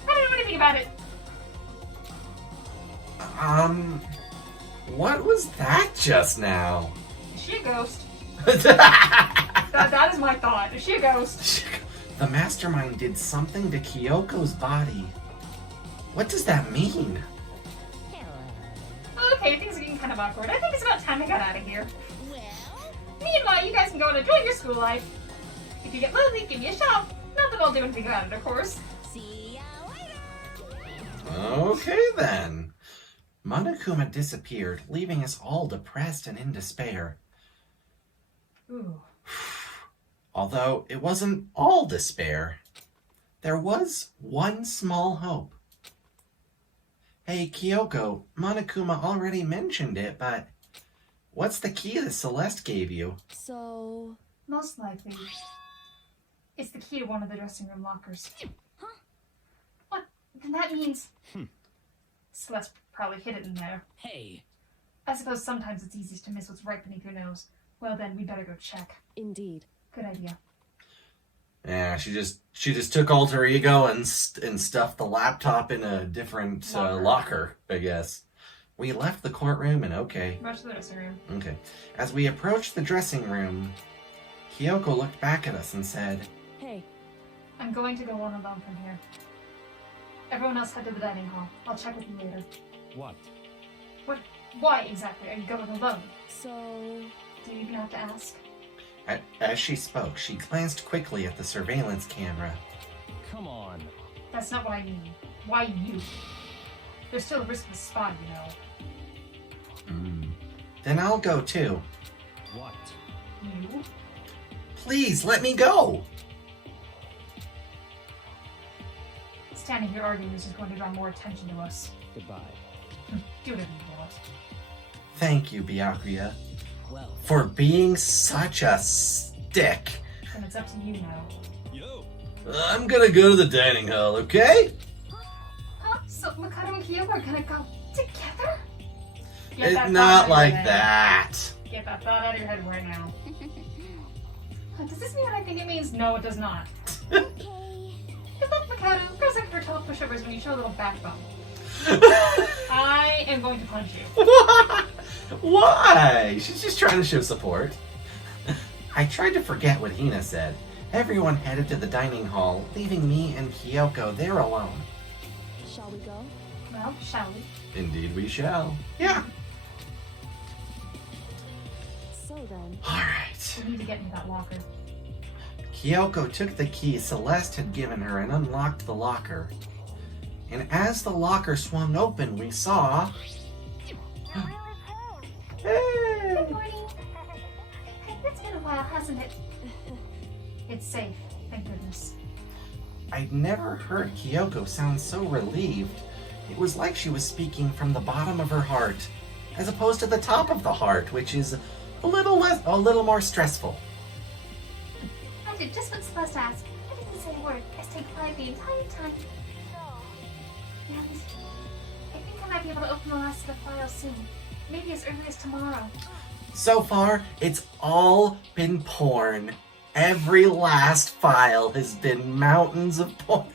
I don't know anything about it. What was that just now? Is she a ghost? That is my thought. Is she a ghost? The mastermind did something to Kyoko's body. What does that mean? Okay, things are getting kind of awkward. I think it's about time I got out of here. Well, Meanwhile, you guys can go and enjoy your school life. If you get lonely, give me a shout. Not that I'll do anything about it, of course. see ya later. Okay then. Monokuma disappeared, leaving us all depressed and in despair. Ooh. Although it wasn't all despair. There was one small hope. Hey, Kyoko, Monokuma already mentioned it, but what's the key that Celeste gave you? so... Most likely, it's the key to one of the dressing room lockers. Huh? What? Then that means... Celeste probably hid it in there. Hey, I suppose sometimes it's easiest to miss what's right beneath your nose. Well then, we better go check. Indeed. Good idea. Yeah, she just took alter ego and stuffed the laptop in a different locker, I guess. We left the courtroom and okay. Rush to the dressing room. Okay. As we approached the dressing room, Kyoko looked back at us and said, Hey, I'm going to go on alone from here. Everyone else head to the dining hall. I'll check with you later. What? What? Why exactly are you going alone? so... Do you even have to ask? As she spoke, she glanced quickly at the surveillance camera. Come on. That's not what I mean. Why you? There's still a risk of a spy, you know. Then I'll go too. What? You? Please, let me go! Standing here arguing is just going to draw more attention to us. Goodbye. Do whatever you want. Thank you, Byakuya, Well, for being such a stick. Then it's up to you now. Yo, I'm gonna go to the dining hall, okay? Huh? So Mikado and Kyoko are gonna go together? It's Get that thought out not of your like head. that. Get that thought out of your head right now. Does this mean what I think it means? No, it does not. Okay. Good luck, Mikado. Go second for 12 pushovers when you show a little backbone. I am going to punch you. Why? She's just trying to show support. I tried to forget what Hina said. Everyone headed to the dining hall, leaving me and Kyoko there alone. Shall we go? Well, shall we? Indeed we shall. Yeah. So then, Alright. We need to get into that locker. Kyoko took the key Celeste had given her and unlocked the locker. And as the locker swung open, we saw... Hey! Good morning. It's been a while, hasn't it? It's safe, thank goodness. I'd never heard Kyoko sound so relieved. It was like she was speaking from the bottom of her heart, as opposed to the top of the heart, which is a little more stressful. I did just what Celeste asked. I didn't say a word. I stayed quiet the entire time. And I think I might be able to open the last of the files soon. Maybe as early as tomorrow. So far, it's all been porn. Every last file has been mountains of porn.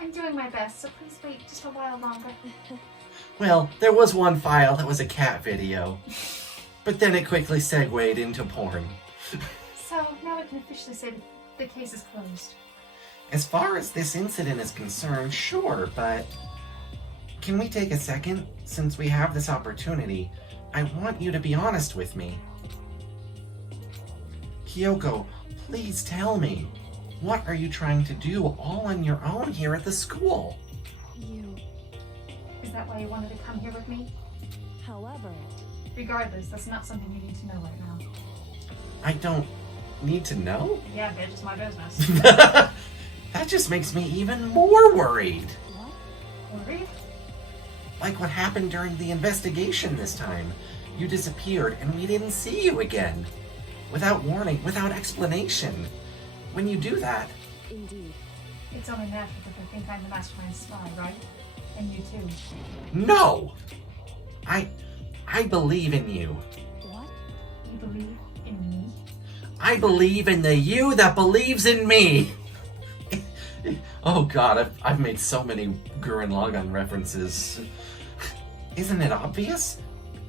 I'm doing my best, so please wait just a while longer. Well, there was one file that was a cat video, but then it quickly segued into porn. So now we can officially say that the case is closed. As far as this incident is concerned, sure, but can we take a second? Since we have this opportunity, I want you to be honest with me. Kyoko, please tell me, what are you trying to do all on your own here at the school? Is that why you wanted to come here with me? however, Regardless, that's not something you need to know right now. I don't need to know? Yeah, bitch, it's my business. That just makes me even more worried. what? Worried? Like what happened during the investigation this time. You disappeared and we didn't see you again. Without warning, without explanation. When you do that, Indeed. It's only natural that they think I'm the mastermind spy, right? And you too. no! I believe in you. What? You believe in me? I believe in the you that believes in me. Oh god, I've made so many Gurren Lagann references. Isn't it obvious?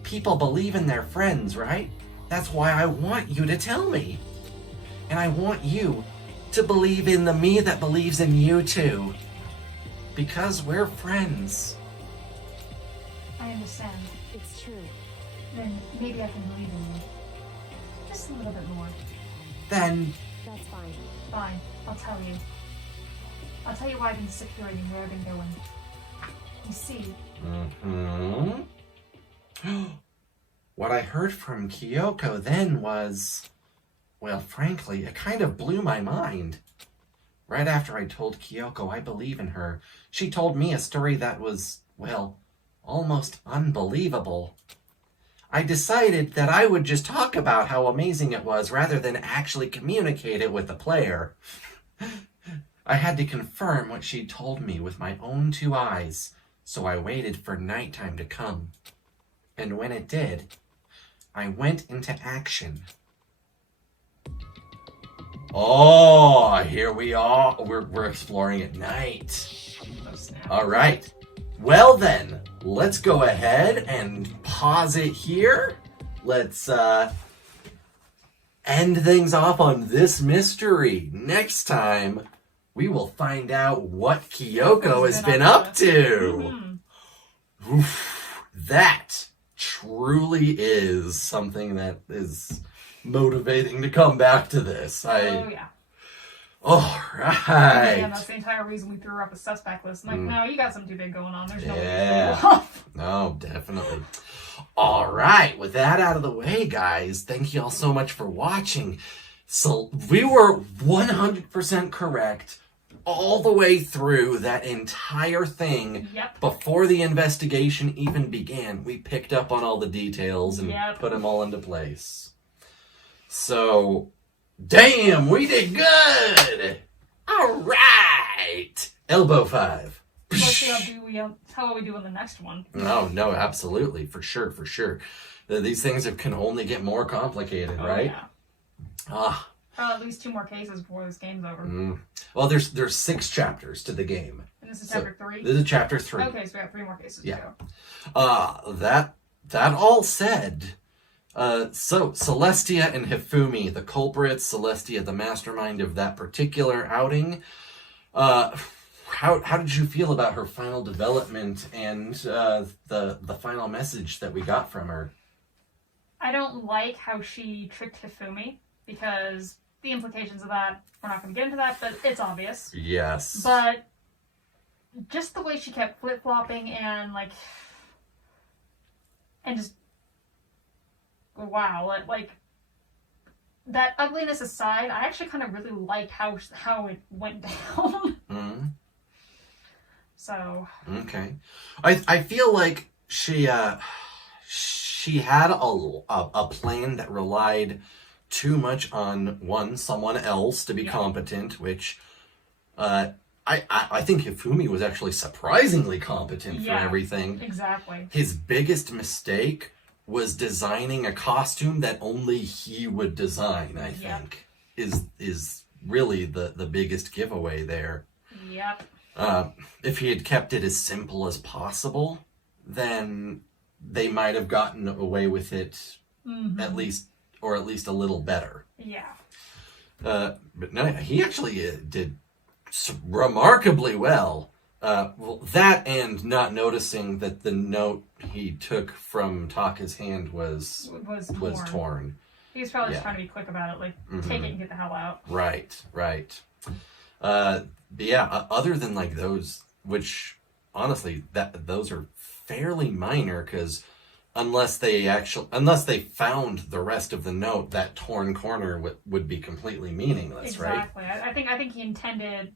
People believe in their friends, right? That's why I want you to tell me. And I want you to believe in the me that believes in you too. Because we're friends. I understand. It's true. Then maybe I can believe in you. Just a little bit more. Then, That's fine. Fine, I'll tell you. I'll tell you why I've been disappearing and where I've been going. You see, what I heard from Kyoko then was, well, frankly, it kind of blew my mind. Right after I told Kyoko I believe in her, she told me a story that was, well, almost unbelievable. I decided that I would just talk about how amazing it was rather than actually communicate it with the player. I had to confirm what she told me with my own 2 eyes, so I waited for nighttime to come. And when it did, I went into action. Oh, here we are. We're exploring at night. oh snap. All right. Well then, let's go ahead and pause it here. Let's end things off on this mystery. Next time, we will find out what Kyoko has been up to. Oof, that truly is something that is motivating to come back to this. Oh yeah. Alright. Yeah, that's the entire reason we threw her up a suspect list. I'm like, no, you got something too big going on. There's no way Yeah. to pull off. No, definitely. Alright, with that out of the way, guys, thank you all so much for watching. So, we were 100% correct all the way through that entire thing. Yep. Before the investigation even began, we picked up on all the details and Yep. put them all into place. So, damn, we did good! Alright! Elbow 5. Let's see how we do on the next one. No, absolutely. For sure. These things can only get more complicated, right? Yeah. At least 2 more cases before this game's over. Well, there's 6 chapters to the game. And this is chapter 3? This is chapter 3. Okay, so we got 3 more cases to go. That all said, so Celestia and Hifumi, the culprits, Celestia, the mastermind of that particular outing, how did you feel about her final development and the final message that we got from her? I don't like how she tricked Hifumi, because the implications of that, we're not going to get into that, but it's obvious. Yes. But just the way she kept flip-flopping and just, wow, like, that ugliness aside, I actually kind of really liked how it went down. Mm-hmm. So. Okay. I feel like she had a plan that relied too much on someone else to be competent, which I think Hifumi was actually surprisingly competent for everything. Exactly. His biggest mistake was designing a costume that only he would design, I think. Is really the biggest giveaway there. Yep. If he had kept it as simple as possible, then they might have gotten away with it at least a little better. Yeah. But no, he actually did remarkably well. Well, that and not noticing that the note he took from Taka's hand was torn. He was probably just trying to be quick about it, like, take it and get the hell out. Right. But yeah, other than like those, which honestly, those are fairly minor, because unless they found the rest of the note, that torn corner would be completely meaningless, right? Exactly. I think he intended.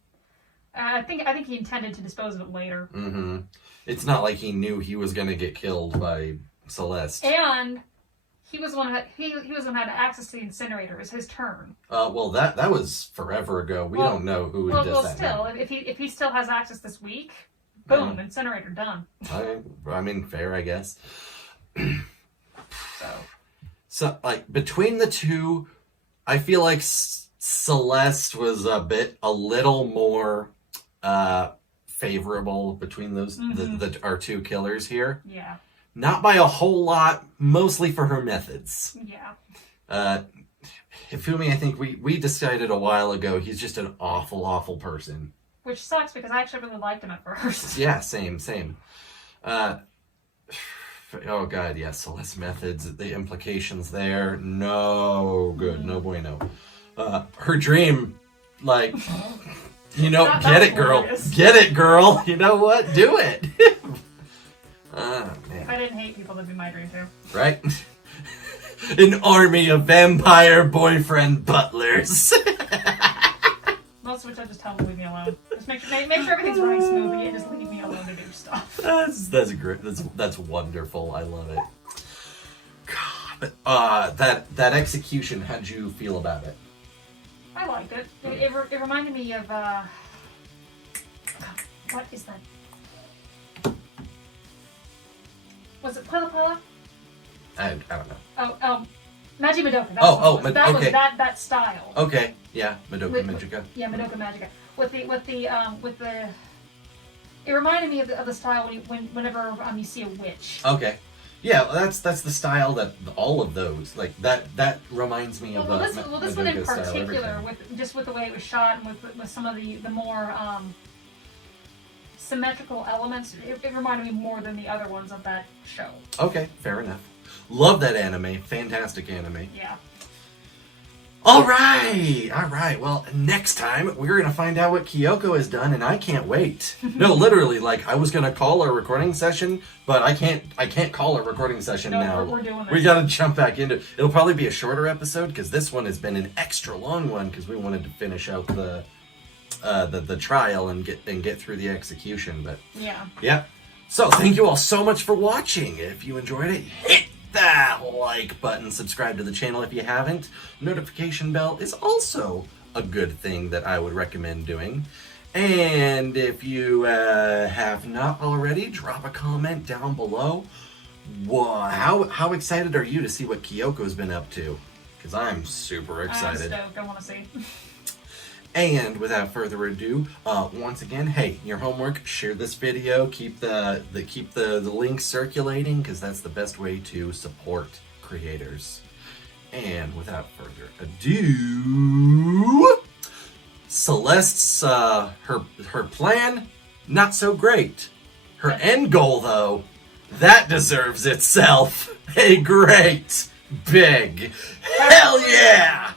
I think he intended to dispose of it later. Mm-hmm. It's not like he knew he was going to get killed by Celeste. And he was the one who had access to the incinerator. It was his turn. Well, that was forever ago. We don't know who does that. Well, still, if he still has access this week, boom, incinerator done. I mean, fair, I guess. So like between the two, I feel like Celeste was a little more favorable between those our two killers here. Yeah. Not by a whole lot, mostly for her methods. Yeah. Hifumi, I think we decided a while ago, he's just an awful person. Which sucks, because I actually really liked him at first. Yeah, same. Oh god, yes, Celeste methods, the implications there, no good, no bueno. Her dream, like, get it, girl. Get it, girl. You know what? Do it. Man. If I didn't hate people, that'd be my dream too. Right? An army of vampire boyfriend butlers. Most of which I just tell them to leave me alone. Just make sure everything's running smoothly and just leave me alone to do stuff. That's great. That's wonderful. I love it. God, that execution. How'd you feel about it? I liked it. It reminded me of what is that? Was it Pala Pala? I don't know. Oh, Magi Madoka. Okay. Was that style. Okay, yeah, Madoka Magica. Yeah, Madoka Magica. With the. It reminded me of the style whenever you see a witch. Okay. Yeah, well, that's the style that all of those like that reminds me of. This one in particular, with the way it was shot and with some of the more symmetrical elements, it reminded me more than the other ones of that show. Okay, fair enough. Love that anime. Fantastic anime. Yeah. All right. Well, next time we're gonna find out what Kyoko has done, and I can't wait. No, literally, like I was gonna call our recording session, but I can't call our recording session now. We're doing this. We gotta jump back into it. It'll probably be a shorter episode because this one has been an extra long one because we wanted to finish out the trial and get through the execution. But yeah. So thank you all so much for watching. If you enjoyed it, hit that like button, subscribe to the channel if you haven't. Notification bell is also a good thing that I would recommend doing. And if you have not already, drop a comment down below. How excited are you to see what Kyoko's been up to? Because I'm super excited. I'm stoked. I want to see. And without further ado, once again, hey, your homework, share this video, keep the links circulating, because that's the best way to support creators. And without further ado, Celeste's her plan, not so great. Her end goal, though, that deserves itself a great big hell yeah!